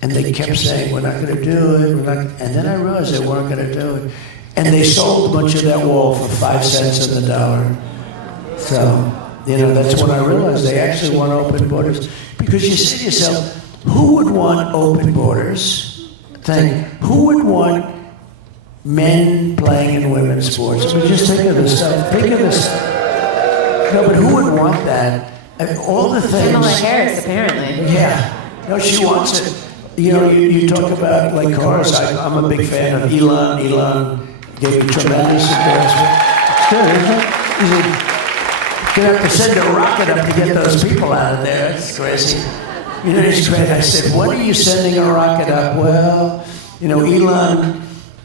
And they kept saying, we're not going to do it. And then I realized they weren't going to do it. And they sold a bunch of that wall for 5 cents on the dollar. So, that's when I realized they actually want open borders. Because you say to yourself, who would want open borders? Who would want men playing in women's sports? Just think of this stuff. No, but who would want that? All the things. Kamala Harris, apparently. Yeah. No, she wants it. You talk about like cars. I'm a big fan of Elon. Gave me tremendous endorsement. It's good, isn't it? You're going to have to send a rocket up to get those people out of there. It's crazy. It's crazy. I said, when are you sending a rocket up? Well, Elon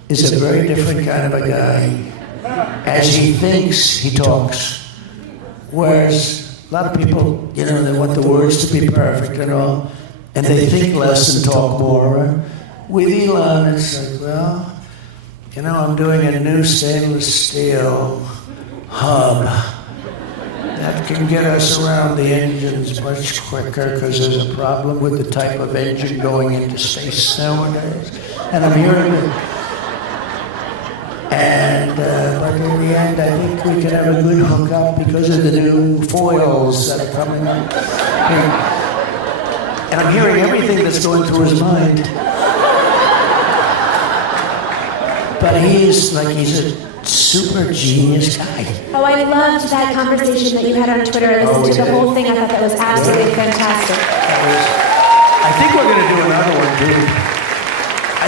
is a very different kind of a guy. As he thinks, he talks. Whereas a lot of people, they want the words to be perfect and all. And they think less and talk more. With Elon, it's like, well, I'm doing a new stainless steel hub. That can get us around the engines much quicker because there's a problem with the type of engine going into space nowadays. And I'm hearing it. And, but in the end, I think we can have a good hookup because of the new foils that are coming up. And I'm hearing everything that's going through his mind. But he's a super genius guy. Oh, I loved that conversation that you had on Twitter. I listened to the whole thing. I thought that was absolutely fantastic. I think we're going to do another one, too.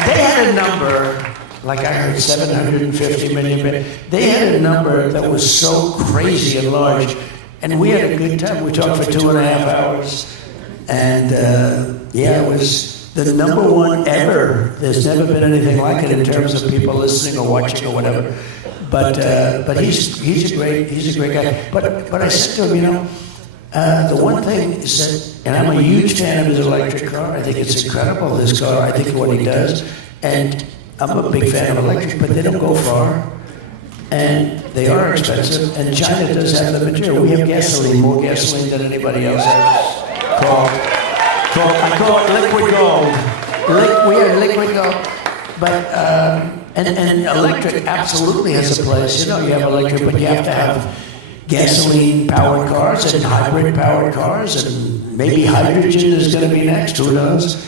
They had a number, like I heard 750 million. They had a number that was so crazy and large. And we had a good time. We talked for 2.5 hours. And, it was the number one ever. There's never been anything like it in terms of people listening or watching or whatever. But he's a great guy. But I said to him, the one thing is that, and I'm a huge fan of his electric car. I think it's incredible, this car. I think what he does. And I'm a big fan of electric, but they don't go far. And they are expensive. And China does have the material. We have gasoline, more gasoline than anybody else has. I call it liquid gold. We have liquid gold. But, and electric absolutely has a place. You have electric, but you have to have gasoline-powered cars and hybrid-powered cars, and maybe hydrogen is going to be next, who knows?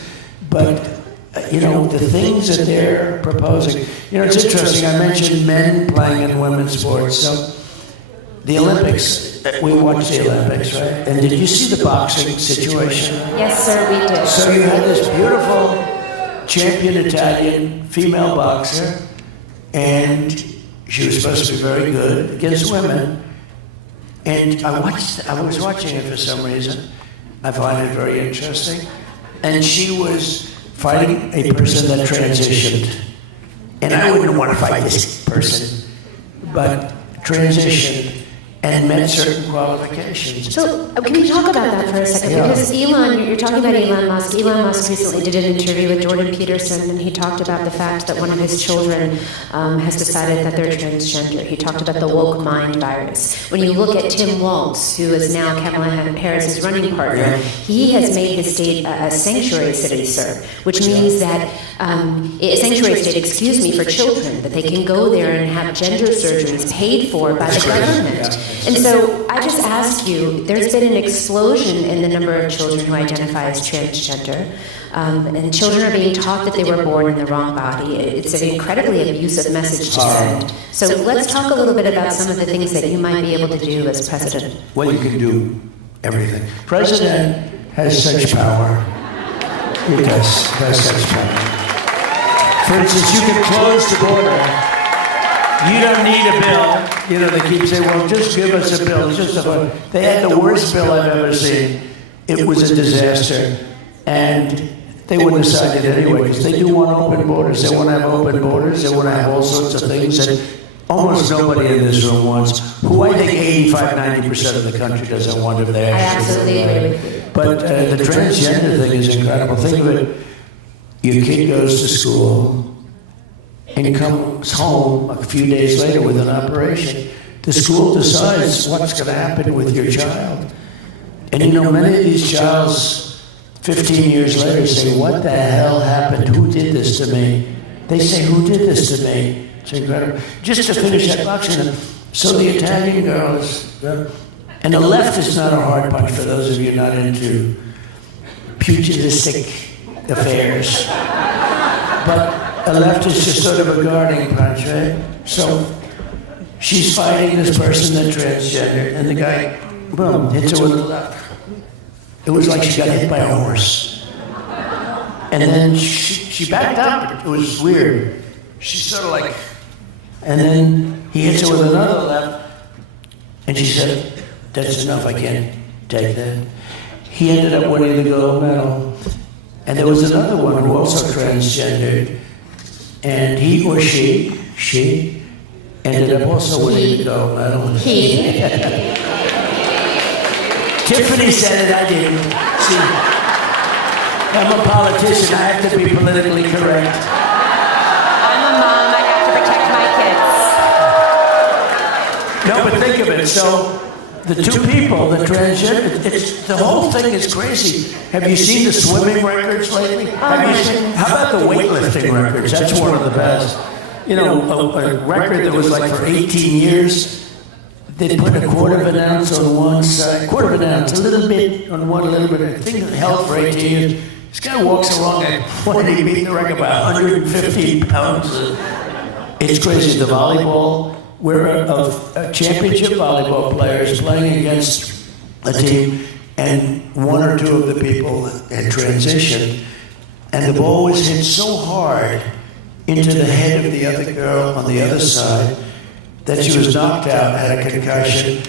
But, the things that they're proposing. It's interesting, I mentioned men playing in women's sports. So, the Olympics, we watched the Olympics, right? And did you see the boxing situation? Yes, sir, we did. So you had this beautiful champion Italian female boxer, and she was supposed to be very good against women. And I was watching it for some reason. I find it very interesting. And she was fighting a person that transitioned. And I wouldn't want to fight this person, but transitioned and met certain qualifications. So, can we talk about that for a second? Yeah. Because you're talking about Elon Musk. Elon Musk recently did an interview with Jordan Peterson, and he talked about the fact that one of his children has decided that they're transgender. He talked about the woke mind virus. When you look at Tim Walz, who is now Kamala Harris's running partner, he has made his state a sanctuary city, sir, which means that a sanctuary state, for children, that they can go there and have gender surgeries paid for by the government. And so I just ask you, there's been an explosion in the number of children who identify as transgender, and children are being taught that they were born in the wrong body. It's an incredibly abusive message to send. So let's talk a little bit about some of the things that you might be able to do as president. Well, you can do everything. President has such power. He has such power. For instance, you can close the border. You don't need a bill. They keep saying, well, just give us a bill. It's just they had the worst bill I've ever seen. It was a disaster. And they wouldn't have signed it anyway, because they do want open borders. They want to have open borders. They want to have all sorts of things that almost nobody in this room wants. Who I think 85-90% of the country doesn't want if they absolutely agree with you. But the transgender thing is incredible. Think of it. Your kid goes to school and comes home a few days later with an operation. The school decides what's going to happen with your child. And many of these childs, 15 years later, say, what the hell happened? Who did this to me? They say, who did this to me? It's incredible. Just to finish that boxing, so the Italian girls, and the left is not a hard punch for those of you not into pugilistic affairs. But a left is just sort of a guarding punch, right? So she's fighting this person that's transgender, and the guy, boom, hits her with a left. It was like she got hit by a horse. And then she backed up. It was weird. She sort of like, and then he hits her with another left, and she said, that's enough, I can't take that. He ended up winning the gold medal. And there was another one who also transgendered, and he or she ended up also winning the gold medal. Tiffany said it, I didn't. See, I'm a politician, I have to be politically correct. I'm a mom, I have to protect my kids. No, but think of it. So the two people, the transgender, the whole thing is crazy. Have you seen the swimming records lately? How about the weightlifting records? That's one of the best. You know, a record that was like for 18 years, they put a quarter of an ounce on one side, quarter of an ounce, a little bit on one, a little bit. I think it held for 18 years. This guy walks along at 20, beating the record by 115 pounds. It's crazy. The volleyball, we're of championship volleyball players playing against a team, and one or two of the people had transitioned, and the ball was hit so hard into the head of the other girl on the other side that she was knocked out, had a concussion,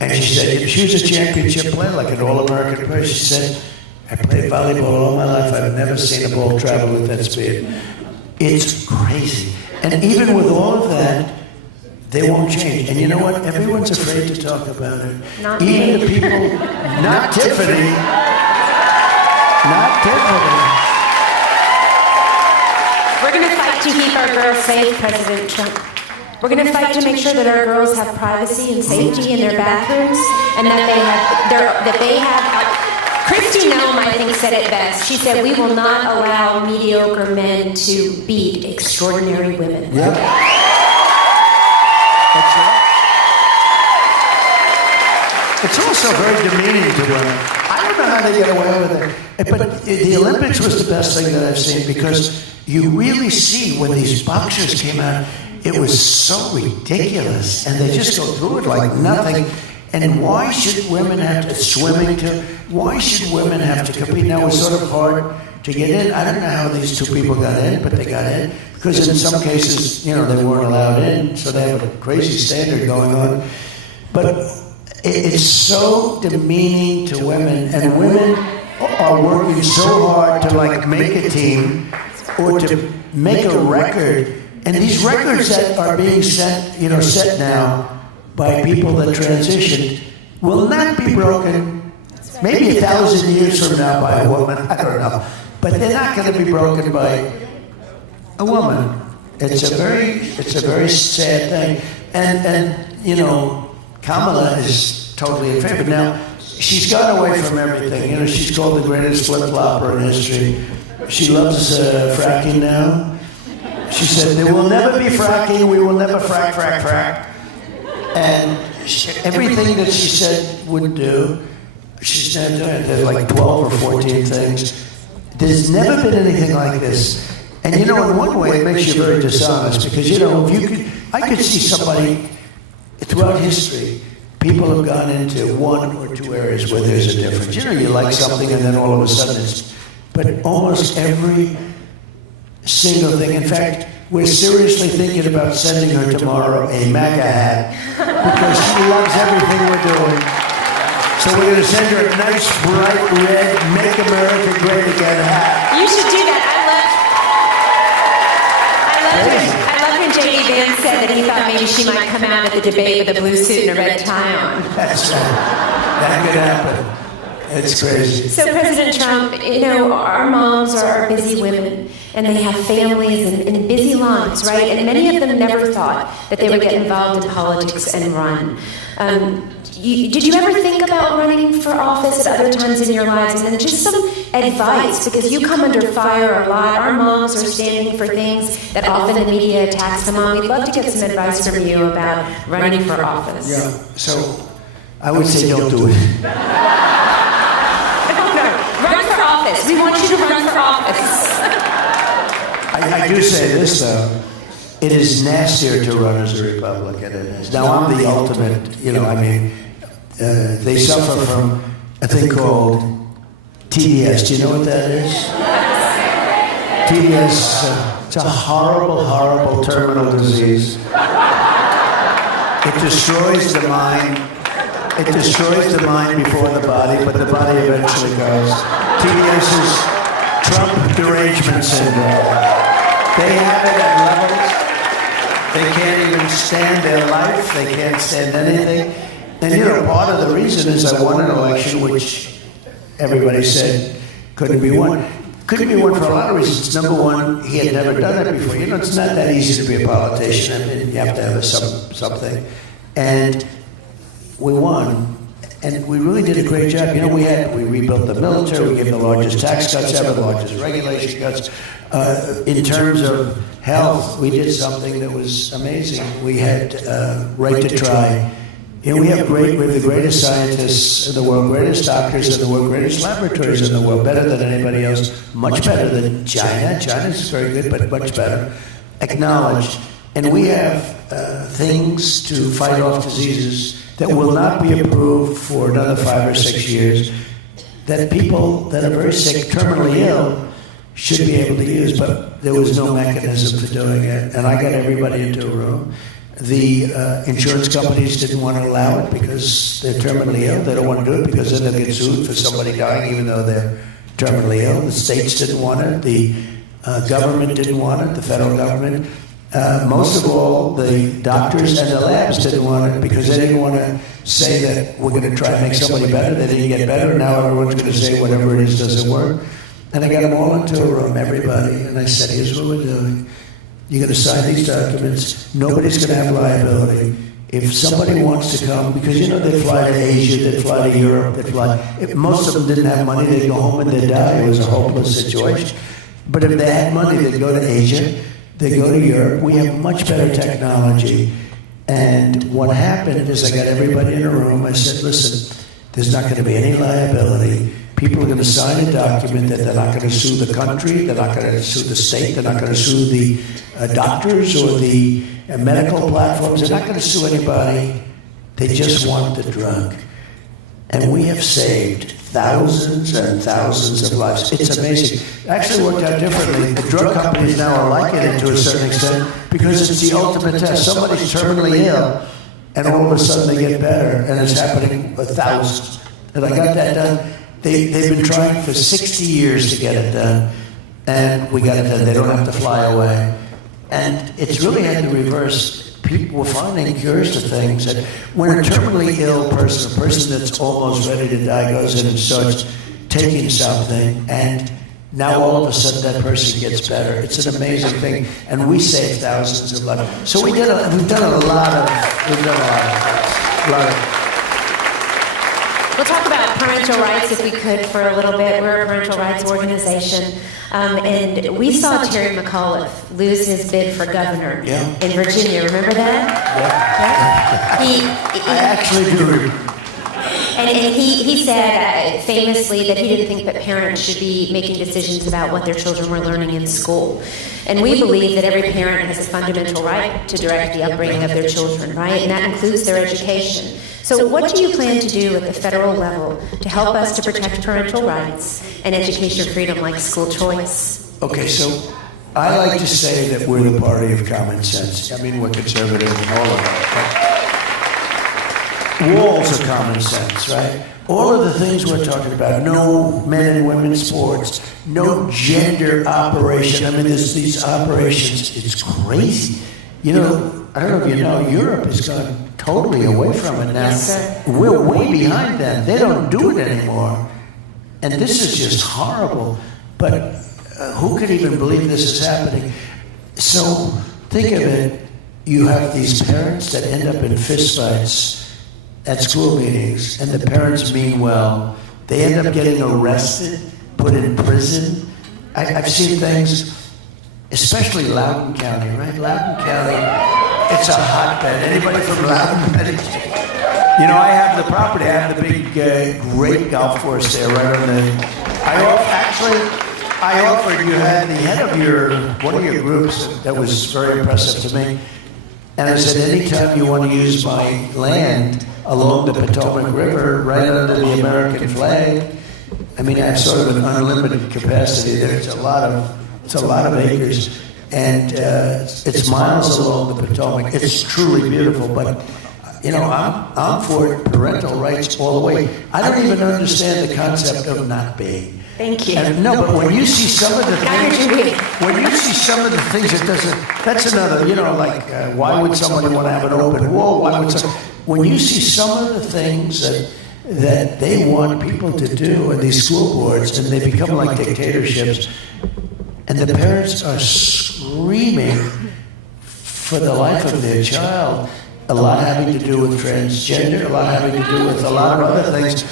and she said, she was a championship player, like an All-American player. She said, I played volleyball all my life. I've never seen a ball travel with that speed. It's crazy. And even with all of that, they won't change. And you know what? Everyone's afraid to talk about it. Even the people, not Tiffany. Not Tiffany. We're going to fight to keep our girls safe, President Trump. We're going to fight to make sure that our girls have privacy and safety in their bathrooms, and that they have. Kristi Noem, I think, said it best. She said, "We will not allow mediocre men to beat extraordinary women." Yep. That's right. It's also very demeaning to women. I don't know how they get away with it, but the Olympics was the best thing that I've seen, because you really see when these boxers came out, it was so ridiculous, and they just go through it like nothing. And why should women have to swimming to? Why should women have to compete? Now it's sort of hard to get in. I don't know how these two people got in, but they got in because in some cases, you know, they weren't allowed in, so they have a crazy standard going on. But it's so demeaning to women, and women are working so hard to like make a team or to make a record, and these records that are being set now by people that transitioned will not be broken maybe 1,000 years from now by a woman. I don't know. But they're not going to be broken by a woman. It's a very sad thing. And you know, Kamala is totally in favor. Now, she's gone away from everything. You know, she's called the greatest flip-flopper in history. She loves fracking now. She said, there will never be fracking. We will never frack. And everything that she said would do, she's not doing it. There's like 12 or 14 things. There's never been anything like this. And you know, in one way, it makes you very dishonest, because, you know, I could see somebody, throughout history, people have gone into one or two areas where there's a difference. You know, you like something and then all of a sudden but almost every single thing. In fact, we're seriously thinking about sending her tomorrow a MAGA hat because she loves everything we're doing. So we're going to send her a nice, bright red, Make America Great Again hat. You should do that. I love when J.D. Vance said that he thought maybe she might come out at the debate with a blue suit and a red tie on. That's right. That could happen. It's crazy. So, President Trump, you know, our moms are busy women, and they have families and busy lives, right? And many of them never thought that they would get involved in politics and run. Did you ever think about running for office at other times in your lives? And then just some advice, because you come under fire a lot. Our moms are standing for things that often the media attacks them on. We'd love to get some advice from you about running for office. Yeah, so I would say don't do it. Run for office. We want you to run for office. I do say this, though. It is nastier to run as a Republican than it is. Now, I'm the ultimate, you know, I mean, they suffer from a thing called TBS. Do you know what that is? TBS, it's a horrible, horrible terminal disease. It destroys the mind. It destroys the mind before the body, but the body eventually goes. TBS is Trump derangement syndrome. They have it at levels. They can't even stand their life. They can't stand anything. And you know, part of the reason is I won an election which everybody said couldn't be won. Couldn't be won for a lot of reasons. Number one, he had never done it before. You know, it's not that easy to be a politician. I mean, you have to have something. And we won, and we really did a great job. You know, we rebuilt the military, we gave the largest tax cuts ever, the largest regulation cuts. In terms of health, we did something that was amazing. We had right to try. You know, we have the greatest scientists in the world, greatest doctors in the world, greatest laboratories in the world, better than anybody else, much better than China. China's very good, but much better. Acknowledged. And we have things to fight off diseases that will not be approved for another 5 or 6 years, that people that are very sick, terminally ill, should be able to use, but there was no mechanism for doing it. And I got everybody into a room. The insurance companies didn't want to allow it because they're terminally ill. They don't want to do it because then they'll get sued for somebody dying even though they're terminally ill. The states didn't want it. The government didn't want it, the federal government. Most of all, the doctors and the labs didn't want it because they didn't want to say that we're going to try to make somebody better. They didn't get better. Now everyone's going to say whatever it is doesn't work. And I got them all into a room, everybody, and I said, here's what we're doing. You're going to sign these documents. Nobody's going to have liability. If somebody wants to come, because you know they'd fly to Asia, they'd fly to Europe, they'd fly. If most of them didn't have money, they'd go home and they'd die. It was a hopeless situation. But if they had money, they'd go to Asia, they'd go to Europe. We have much better technology. And what happened is I got everybody in a room. I said, listen, there's not going to be any liability. People are going to sign a document that they're not going to sue the country, they're not going to sue the state, they're not going to sue the doctors or the medical platforms, they're not going to sue anybody. They just want the drug. And we have saved thousands and thousands of lives. It's amazing. It actually worked out differently. The drug companies now are like it to a certain extent because it's the ultimate test. Somebody's terminally ill, and all of a sudden they get better, and it's happening with thousands. And I got that done. They've been trying for 60 years to get it done, and we got it done. They don't have to fly away. And it's really had the reverse. People were finding cures to things. That when a terminally ill person, a person that's almost ready to die, goes in and starts taking something, and now all of a sudden that person gets better. It's an amazing thing, and we save thousands of lives. So we've done a lot of. We'll talk about parental rights if we could for a little bit. We're a parental rights organization. And we saw Terry McAuliffe lose his bid for governor in Virginia. Remember that? Yeah. I actually do. And he said famously that he didn't think that parents should be making decisions about what their children were learning in school. And we believe that every parent has a fundamental right to direct the upbringing of their children, right? And that includes their education. So what do you plan to do at the federal level to help us to protect parental rights and education freedom like school choice? Okay, so I like to say that we're the party of common sense. I mean, we're conservative and all of that. Walls are common sense, right? All of the things we're talking about, no men and women sports, no gender operation. I mean, there's these operations, it's crazy. You know, I don't know if you know, Europe has gone totally away from it now. Yes, sir. We're way behind them. They don't do it anymore. And this is just horrible. But who could even believe this is happening? So think of it. You have these parents that end up in fistfights at school meetings, and the parents mean well. They end up getting arrested, put in prison. I've seen things, especially Loudoun County, right? Loudoun County, it's a hotbed. Anybody from Loudoun County? You know, I have the property. I have the big, great golf course there, right on the. I offered. You had the head of one of your groups that was very impressive to me, and I said, anytime you want to use my land along the Potomac River, right under the American flag. I mean, I have sort of an unlimited capacity there. It's a lot of acres, and it's miles along the Potomac. It's truly beautiful, but you know, I'm for parental rights all the way. I don't even understand the concept of not being. Thank you. And no, but when you see some of the things, it doesn't. That's another. You know, like why would somebody want to have an open wall? When you see some of the things that they want people to do in these school boards, and they become like dictatorships, and the parents are screaming for the life of their child, a lot having to do with transgender, a lot having to do with a lot of other things.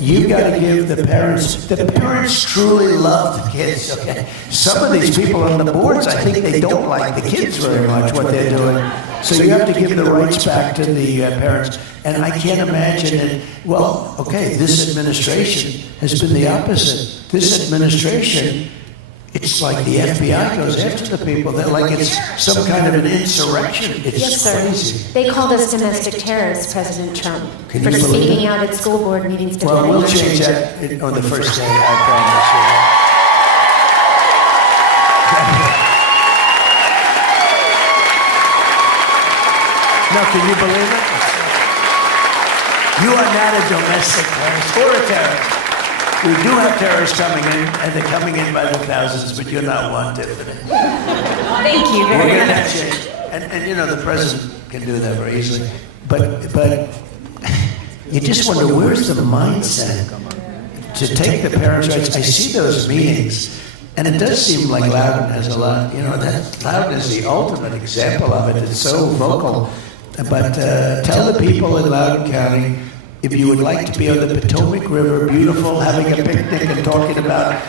You've got to give the parents truly love the kids, okay? Some of these people on the boards, I think they don't like the kids very much, what they're doing. So you have to give the rights back to the parents. And I can't imagine it. Well, okay, this administration has been the opposite. This administration, it's like the FBI goes after the people. They're like it's some kind of an insurrection. It's Yes, sir. crazy. They called us domestic terrorists, President Trump, Can for you believe speaking it? out at school board meetings. Well, we'll change that on the first day, I promise you. Now, can you believe it? You are not a domestic terrorist or a terrorist. We do have terrorists coming in, and they're coming in by the thousands, but you're not one, Tiffany. Thank you We'll very get much. that changed. And you know, the president can do that very easily. But you just wonder, where's the mindset to take the parents' rights? I see those meetings, and it does seem like Loudoun has a lot. You know, that Loudoun is the ultimate example of it. It's so vocal. But tell the people in Loudoun County, if you would like to be on the Potomac River, beautiful, having a picnic and talking about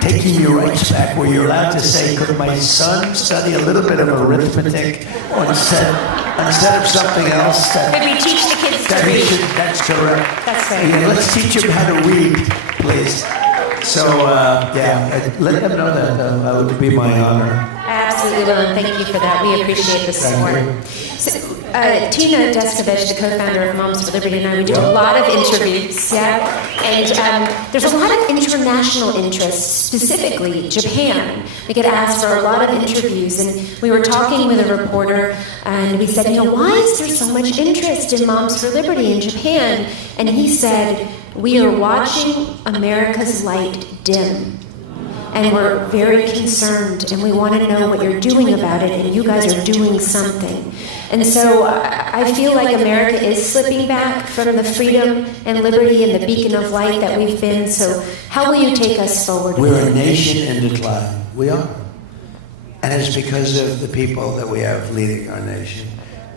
taking your rights back, where you're allowed to say, could my son study a little bit of arithmetic instead of something else? Could we teach the kids to read? That's correct. That's right. Yeah, let's teach them how to read, please. So, let them know that. That would be my honor. Absolutely will, and thank you for that. We appreciate the support. So, Tina Deskovich, the co-founder of Moms for Liberty, and I, we do a lot of interviews, and there's a lot of international interest, specifically Japan. We get asked for a lot of interviews, and we were talking with a reporter, and we said, why is there so much interest in Moms for Liberty in Japan? And he said, we are watching America's light dim. And we're very concerned, and we want to know what you're doing about it, and you guys are doing something. And so I feel like America is slipping back from the freedom and liberty and the beacon of light that we've been. So how will you take us forward? We're a nation in decline. We are. And it's because of the people that we have leading our nation.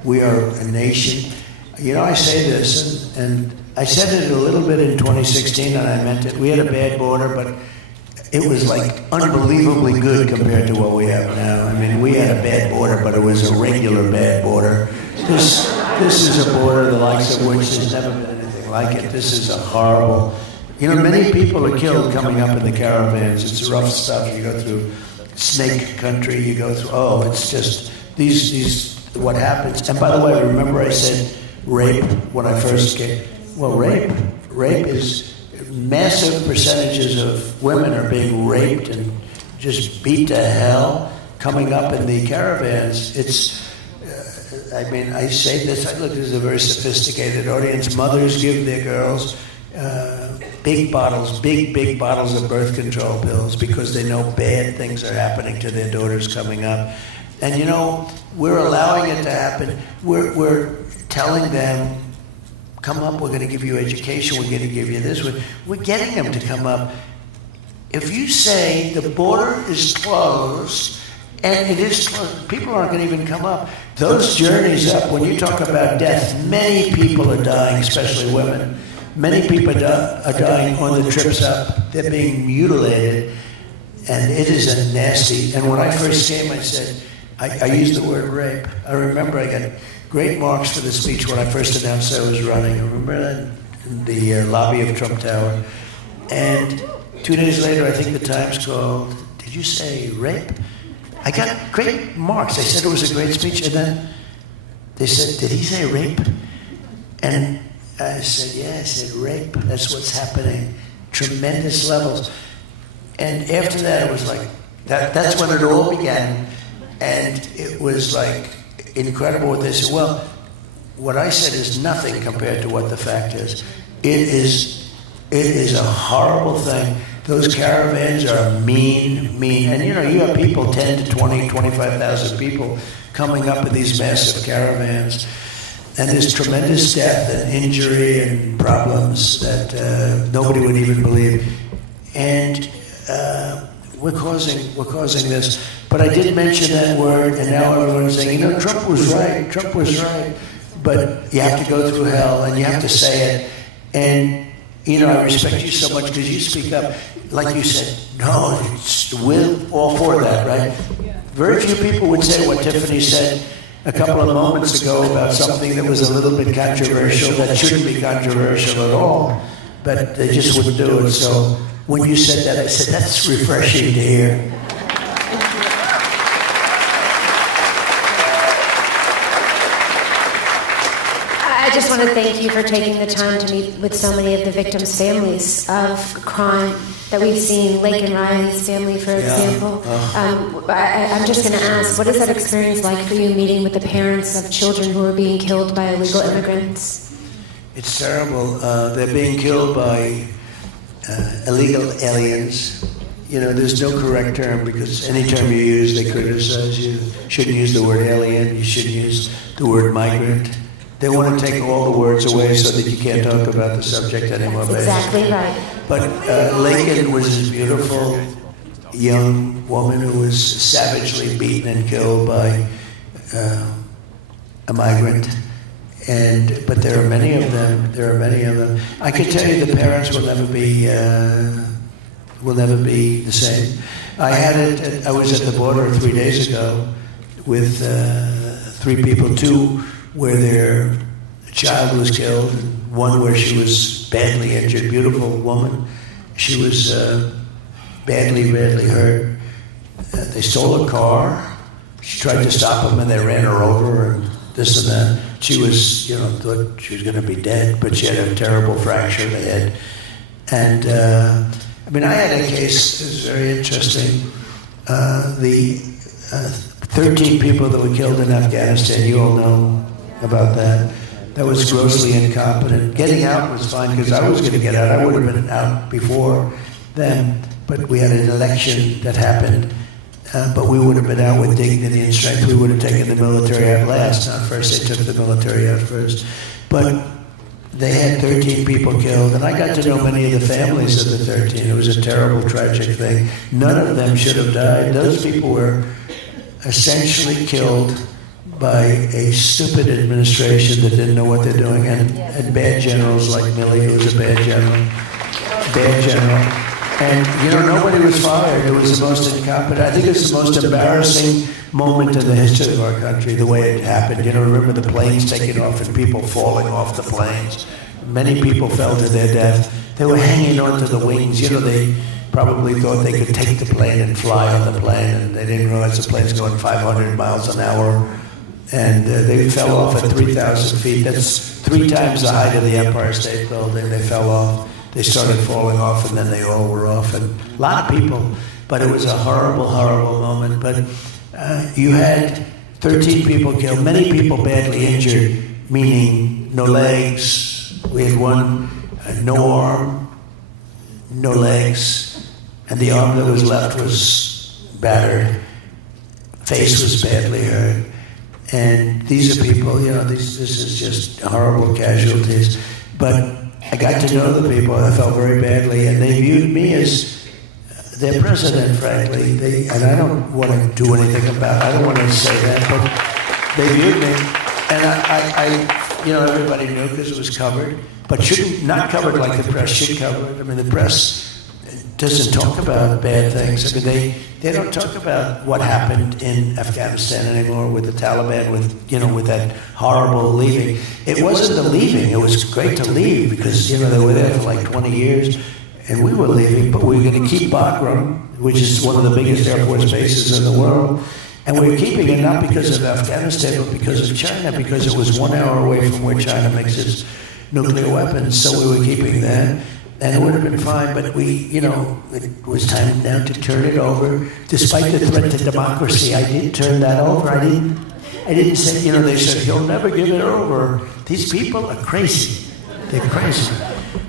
We are a nation. I say this, and I said it a little bit in 2016, and I meant it. We had a bad border, but it was like unbelievably good compared to what we have now. I mean, we had a bad border, but it was a regular bad border. This is a border the likes of which there's never been anything like it. This is a horrible. Many people are killed coming up in the caravans. It's rough stuff. You go through snake country. You go through. It's just these. What happens? And by the way, remember I said rape when I first came. Well, rape is. Massive percentages of women are being raped and just beat to hell coming up in the caravans. I say this, look, this is a very sophisticated audience. Mothers give their girls big bottles of birth control pills because they know bad things are happening to their daughters coming up. And we're allowing it to happen. We're telling them, come up, we're going to give you education, we're going to give you this. We're getting them to come up. If you say the border is closed, and it is closed, people aren't going to even come up. Those journeys up, when you talk about death, many people are dying, especially women. Many people are dying on the trips up. They're being mutilated, and it is a nasty. And when I first came, I said, I used the word rape. I remember I got great marks for the speech when I first announced I was running. I remember that in the lobby of Trump Tower. And 2 days later, I think the Times called, did you say rape? I got great marks. I said it was a great speech. And then they said, did he say rape? And I said, yeah, I said rape. That's what's happening. Tremendous levels. And after that, it was like, that's when it all began. And it was like, incredible what they said. Well, what I said is nothing compared to what the fact is. It is a horrible thing. Those caravans are mean. And you have people, 10 to 20, 25,000 people coming up in these massive caravans. And there's tremendous death and injury and problems that nobody would even believe. And we're causing this. But I did mention that word, and now everyone's saying, Trump was right. but you have to go through hell, and you have to say it. And, you know, I respect you so much because you speak up. Like you said, no, we're all for that, right? Very few people would say what Tiffany said a couple of moments ago about something that was a little bit controversial, that shouldn't be controversial at all, but they just wouldn't do it. So when you said that, I said, that's refreshing to hear. I just want to thank you for taking the time to meet with so many of the victims' families of crime that we've seen. Lake and Riley's family, for example. I'm just going to ask, what is that experience like for you, meeting with the parents of children who are being killed by illegal immigrants? It's terrible. They're being killed by illegal aliens. You know, there's no correct term, because any term you use, they criticize you. You shouldn't use the word alien. You shouldn't use the word migrant. They want to take all the words away so that you can't talk about the subject anymore. That's exactly right. But Lincoln was this beautiful young woman who was savagely beaten and killed by a migrant. But there are many of them. There are many of them. I can tell you the parents will never be the same. I was at the border 3 days ago with 3 people, 2 where their child was killed, and 1 where she was badly injured. Beautiful woman. She was badly hurt. They stole a car. She tried to stop them, and they ran her over, and this and that. She was, thought she was going to be dead, but she had a terrible fracture in the head. And I had a case that was very interesting. The 13 people that were killed in Afghanistan, you all know about that. That was grossly incompetent. Getting out was fine because I was going to get out. I would have been out before them, but we had an election that happened. But we would have been out with dignity and strength. We would have taken the military out last. Not first. They took the military out first. But they had 13 people killed, and I got to know many of the families of the 13. It was a terrible, tragic thing. None of them should have died. Those people were essentially killed by a stupid administration that didn't know what they're doing, and bad generals like Milley, who was a bad general. And, nobody was fired. It was the most incompetent. I think it's the most embarrassing moment in the history of our country, the way it happened. Remember the planes taking off and people falling off the planes. Many people fell to their death. They were hanging onto the wings. They probably thought they could take the plane and fly on the plane, and they didn't realize the plane's going 500 miles an hour. And they fell off at 3,000 feet. That's 3 times the height of the Empire State Building. They fell off. They started falling off, and then they all were off. And a lot of people. But it was a horrible, horrible moment. But you had 13 people killed, many people badly injured, meaning no legs. We had 1, no arm, no legs. And the arm that was left was battered. Face was badly hurt. And these are people, this is just horrible casualties. But I got to know the people. I felt very badly, and they viewed me as their president, frankly. And I don't want to do anything about it. I don't want to say that, but they viewed me. And I everybody knew because it was covered, but not covered like the press should cover it. The press doesn't talk about bad things. They don't talk about what happened in Afghanistan anymore with the Taliban, with that horrible leaving. It wasn't the leaving. It was great to leave because, they were there for like 20 years, and we were leaving, but we were going to keep Bagram, which is one of the biggest Air Force bases in the world, and we were keeping it not because of Afghanistan, but because of China, because it was 1 hour away from where China makes its nuclear weapons, so we were keeping that. And it would have been fine, but it was time now to turn it over. Despite the threat to democracy, I did turn that over. I didn't say, they said, he'll never give it over. These people are crazy. They're crazy.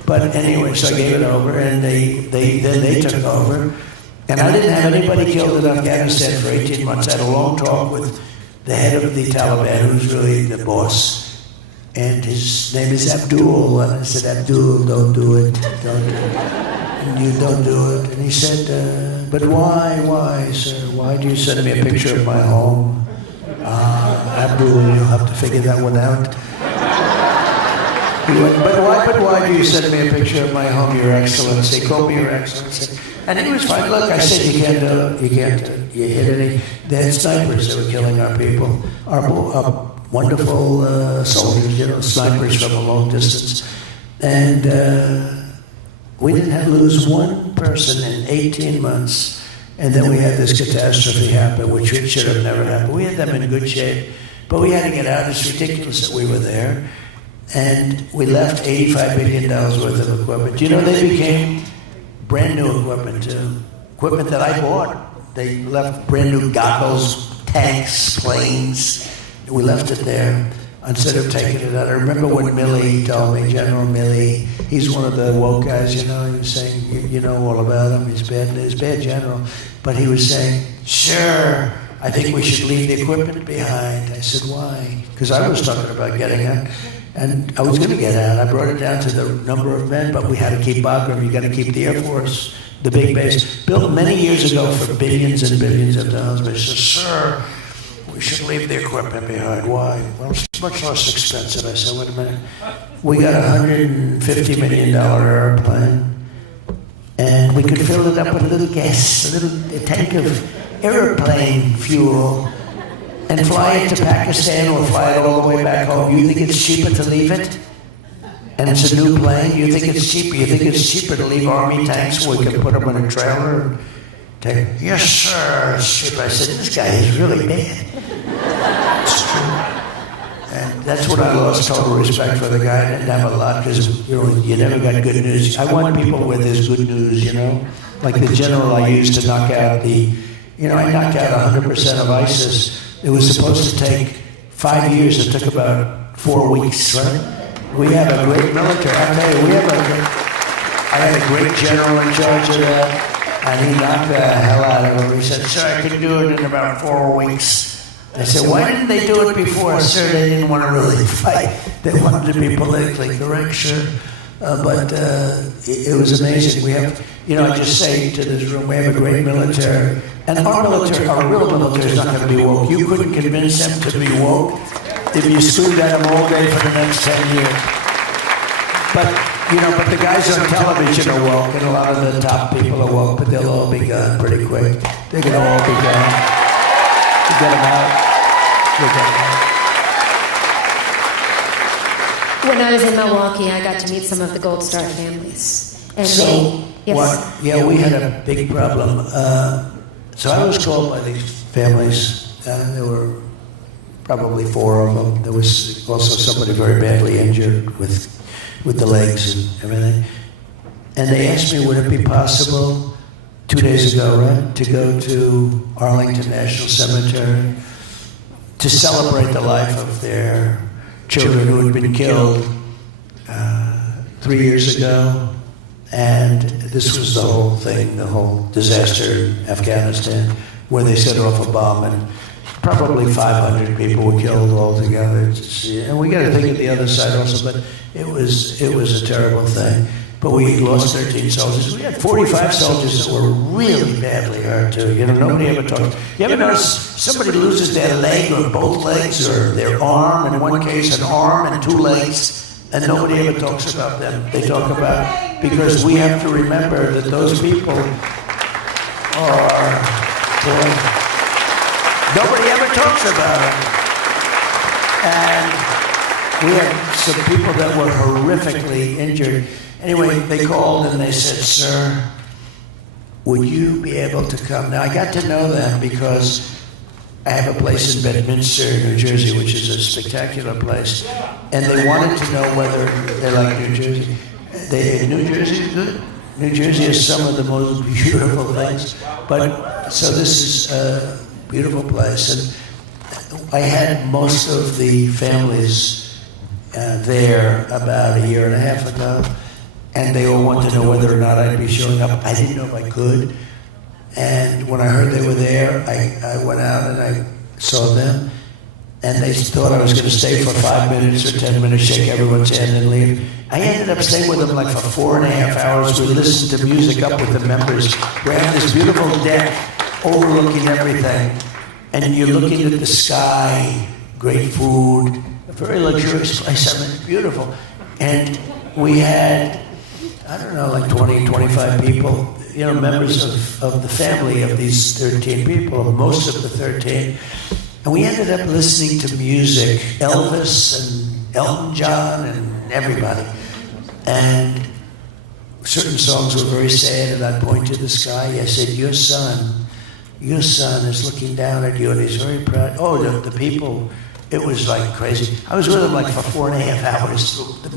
But anyway, so I gave it over, and they took over. And I didn't have anybody killed in Afghanistan for 18 months. I had a long talk with the head of the Taliban, who's really the boss. And his name is Abdul. And I said, Abdul, don't do it. Don't do it. And you don't do it. And he said, but why, sir? Why do you send me a picture of my home? Abdul, you'll have to figure that one out. But why do you send me a picture of my home, Your Excellency? Call me Your Excellency. And he was fine. Look, I said, you can't do it. You can't do it. You hit any. They had snipers that were killing our people. Our wonderful soldiers, snipers from a long distance. And we didn't lose one person in 18 months. And then we had this catastrophe happen, which should have never happened. We had them in good shape, but we had to get out. It's ridiculous that we were there. And we left $85 billion worth of equipment. You know, they became brand new equipment too. Equipment that I bought. They left brand new goggles, tanks, planes. We left it there instead of taking it out. I remember when Milley told me, General Milley, he's one of the woke guys, you know, he was saying, you know all about him, he's bad general. But he was saying, sure, I think we should leave the equipment behind. I said, why? Because I was talking about getting out. And I was going to get out. I brought it down to the number of men, but we had to keep Bagram. You got to keep the Air Force, the big base. Built many years ago for billions and billions of dollars. But he said, sir, we should leave the equipment behind. Why? Well, it's much less expensive. I said, wait a minute. We got a $150 million airplane, and we could fill it up with a little gas, a tank of airplane fuel, and fly it to Pakistan or fly it all the way back home. You think it's cheaper to leave it? And it's a new plane? You think it's cheaper? You think it's cheaper to leave Army tanks where we can put them in a trailer? And take, yes, sir, it's cheaper. I said, this guy is really bad. It's true. And that's when I lost total respect for the guy. I didn't have a lot because you never got good news. I want people where there's good news, you know? Like the general I used to knock out I knocked out 100% of ISIS. It was supposed to take 5 years. It took about 4 weeks, right? We have a great military. I tell you, I had a great general in charge of that, and he knocked the hell out of him. He said, sir, I can do it in about 4 weeks. I said, why didn't they do it before? Sir, they didn't want to really fight. They wanted to be politically correct, sure. But it was amazing. We have, I just say to this room, we have a great military. And our real military is not going to be woke. You couldn't convince them to be woke if you screamed at them all day for the next 10 years. But the guys on television are woke, and a lot of the top people are woke, but they'll all be gone pretty quick. They're going to all be gone. You get them out. When I was in Milwaukee, I got to meet some of the Gold Star families. And we had a big problem. So I was called by these families. There were probably 4 of them. There was also somebody very badly injured with the legs and everything. And they asked me, would it be possible 2 days ago, right, to go to Arlington National Cemetery to celebrate the life of their children who had been killed 3 years ago. And this was the whole thing, the whole disaster in Afghanistan, where they set off a bomb and probably 500 people were killed altogether. And we got to think of the other side also, but it was a terrible thing. But we lost 13 soldiers. We had 45 soldiers that were really badly hurt too. Nobody ever talks. You ever notice somebody loses their leg or both legs or their arm? In one case, an arm and 2 legs. And nobody ever talks about them. They talk about, because we have to remember that those people are, nobody ever talks about them. And we had some people that were horrifically injured. Anyway, they called and they said, sir, would you be able to come? Now, I got to know them because I have a place in Bedminster, New Jersey, which is a spectacular place. And they wanted to know whether they like New Jersey. New Jersey is good. New Jersey has some of the most beautiful things. But so this is a beautiful place. And I had most of the families there about 1.5 years ago. And they all wanted to know whether or not I'd be showing up. I didn't know if I could. And when I heard they were there, I went out and I saw them. And they thought I was going to stay for 5 minutes or 10 minutes, shake everyone's hand and leave. I ended up staying with them like for 4.5 hours. We listened to music up with the members. We had this beautiful deck overlooking everything. And you're looking at the sky, great food, a very luxurious place. I mean, it's beautiful. And we had, I don't know, like 20, 25 people, members of the family of these 13 people, most of the 13. And we ended up listening to music, Elvis and Elton John and everybody. And certain songs were very sad, and I'd point to the sky. I said, your son is looking down at you, and he's very proud. Oh, the people, it was like crazy. I was with him like for 4.5 hours.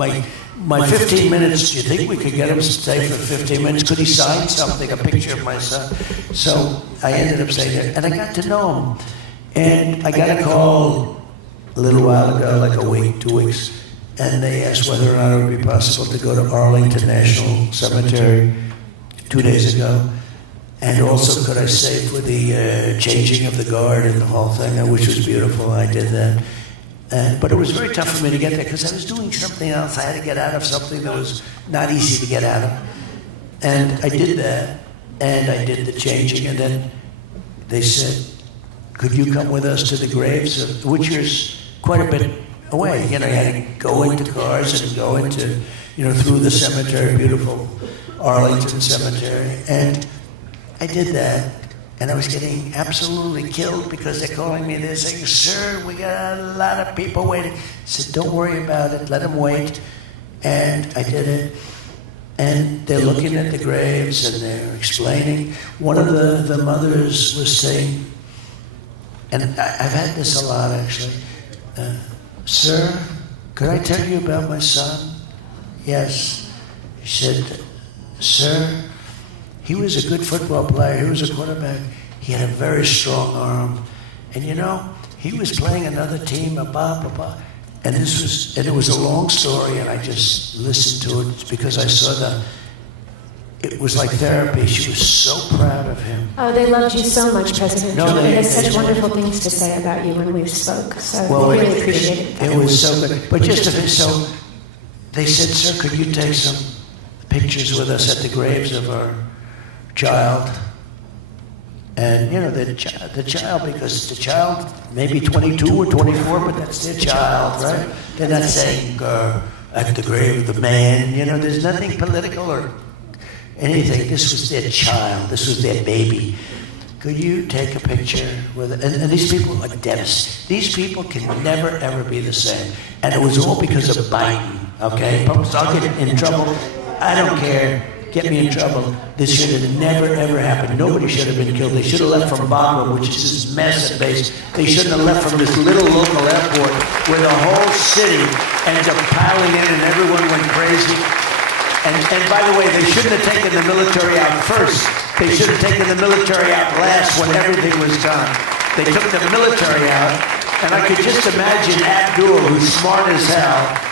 My 15 minutes, do you think we could get him to stay for 15 minutes? Could he sign something, a picture of my son? So I ended up staying there, and I got to know him. And I got a call a little while ago, like a week, 2 weeks, and they asked whether or not it would be possible to go to Arlington National Cemetery 2 days ago. And also, could I stay for the changing of the guard and the whole thing, which was beautiful. I did that. But it was very tough for me to get there because I was doing something else. I had to get out of something that was not easy to get out of. And I did that, and I did the changing. And then they said, could you come with us to the graves, which is quite a bit away. You had to go into cars and go into, through the cemetery, beautiful Arlington Cemetery. And I did that, and I was getting absolutely killed because they're calling me. They're saying, sir, we got a lot of people waiting. I said, don't worry about it. Let them wait. And I did it. And they're looking at the graves, and they're explaining. One of the mothers was saying, and I've had this a lot, actually. Sir, could I tell you about my son? Yes. She said, sir, he was a good football player. He was a quarterback. He had a very strong arm. And he was playing another team, and it was a long story, and I just listened to it because I saw it was like therapy. She was so proud of him. Oh, they loved you so much, President Trump. They had such wonderful things to say about you when we spoke. So we really appreciated it. It was so good. But just a bit, so they said, sir, could you take some pictures with us at the graves of our child? And, the child, because the child may be 22 or 24, but that's their child, right? They're not saying at the grave of the man. There's nothing political or anything. This was their child. This was their baby. Could you take a picture with it? And these people are devastated. These people can never, ever be the same. And it was all because of Biden, okay? I'll get in trouble. I don't care. Get me in trouble. This should have never, ever happened. Nobody should have been killed. They should have left from Bagram, which is this massive base. They shouldn't have left from this little local airport where the whole city ended up piling in and everyone went crazy. And by the way, they shouldn't have taken the military out first. They should have taken the military out last when everything was done. They took the military out, and I could just imagine Abdul, who's smart as hell.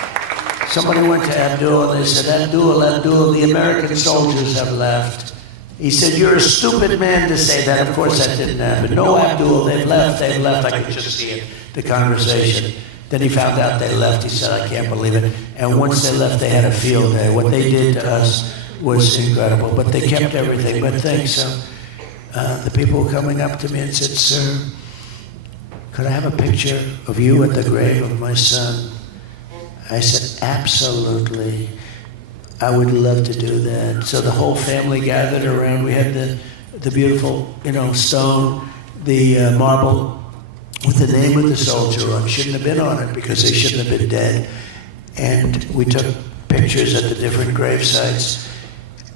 Somebody went to Abdul and they said, Abdul, the American soldiers have left. He said, you're a stupid man to say that. Of course that didn't happen. No, Abdul, they've left. I could just see it, the conversation. Then he found out they left. He said, I can't believe it. And once they left, they had a field day. What they did to us was incredible. But they kept everything. But thanks. The people were coming up to me and said, sir, could I have a picture of you at the grave of my son? I said, absolutely. I would love to do that. So the whole family gathered around. We had the beautiful, stone, the marble with the name of the soldier on. Shouldn't have been on it because they shouldn't have been dead. And we took pictures at the different grave sites.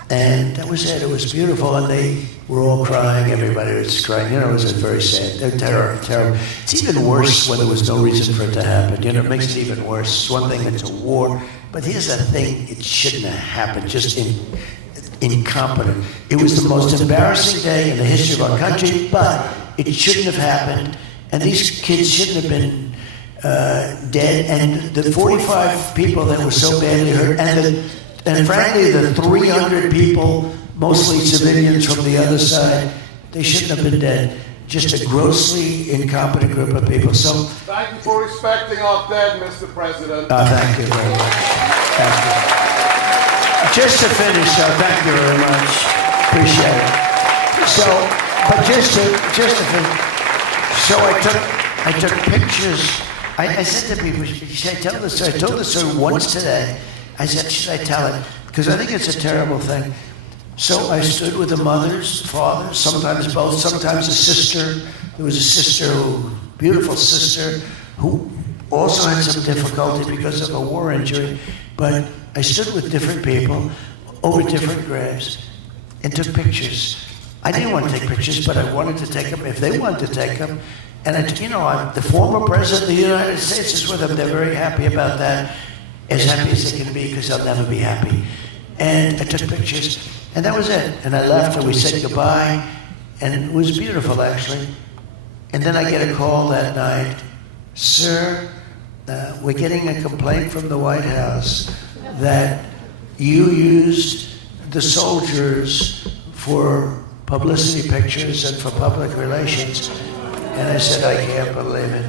And that was it. It was beautiful. And they were all crying. Everybody was crying. It was very sad. They're terrible. It's even worse when there was no reason for it to happen. It makes it even worse. It's one thing, it's a war. But here's the thing. It shouldn't have happened. Just incompetent. It was the most embarrassing day in the history of our country, but it shouldn't have happened. And these kids shouldn't have been dead. And the 45 people that were so badly hurt, and frankly, the 300 people, mostly civilians from the other side, they shouldn't have been dead. Just a grossly incompetent group of people. So, thank you for respecting our dead, Mr. President. Thank you very much. Thank you. Just to finish, thank you very much. Appreciate it. So, but just to finish. So I took pictures. I said to people, should I tell the story? I told the story once today. I said, should I tell it? Because I think it's a terrible thing. So I stood with the mothers, fathers, sometimes both, sometimes a sister. There was a sister, beautiful sister, who also had some difficulty because of a war injury. But I stood with different people over different graves and took pictures. I didn't want to take pictures, but I wanted to take them if they wanted to take them. And the former president of the United States is with them. They're very happy about that, as happy as they can be, because they'll never be happy. And I took pictures, and that was it. And I left, and we said goodbye, and it was beautiful, actually. And then I get a call that night, sir, we're getting a complaint from the White House that you used the soldiers for publicity pictures and for public relations. And I said, I can't believe it.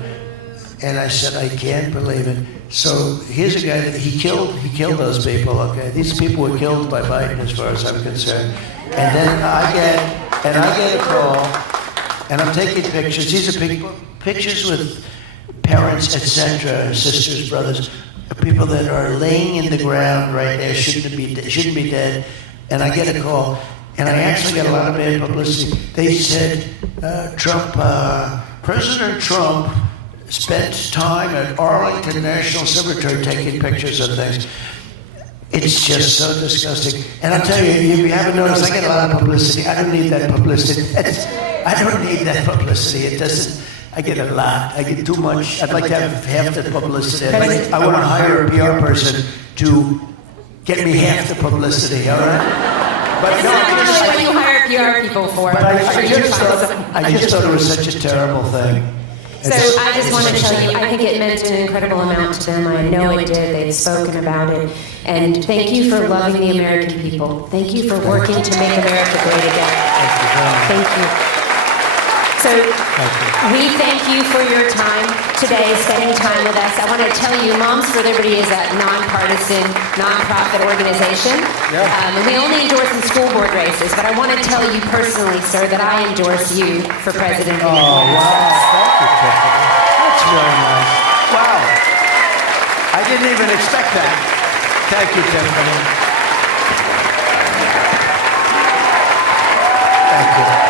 And I said, I can't believe it. So here's a guy that he killed those people, okay? These people were killed by Biden as far as I'm concerned. And then I get a call, and I'm taking pictures. These are pictures with parents, etc., sisters, brothers, people that are laying in the ground right there, shouldn't be dead. And I get a call, and I actually got a lot of bad publicity. They said, President Trump spent time at Arlington National Cemetery taking pictures of things. It's just so disgusting. And I'll tell you, if you haven't noticed, I get a lot of publicity. I don't need that publicity. I don't need that publicity. It doesn't. I get a lot. I get too much. I'd like to have half the publicity. I want to hire a PR person to get me half the publicity, all right? But it's not really what you hire PR people for. But I just thought it was such a terrible thing. So I just want to tell you, I think it meant an incredible amount to them. I know it did. They've spoken about it. And thank you for loving the American people. Thank you for working to make America great again. Thank you. So we thank you for your time today, spending time with us. I want to tell you, Moms for Liberty is a nonpartisan, nonprofit organization. And we only endorse in school board races. But I want to tell you personally, sir, that I endorse you for president of the United States. Wow, thank you, Tiffany. That's really nice. Wow. I didn't even expect that. Thank you, Tiffany. Thank you.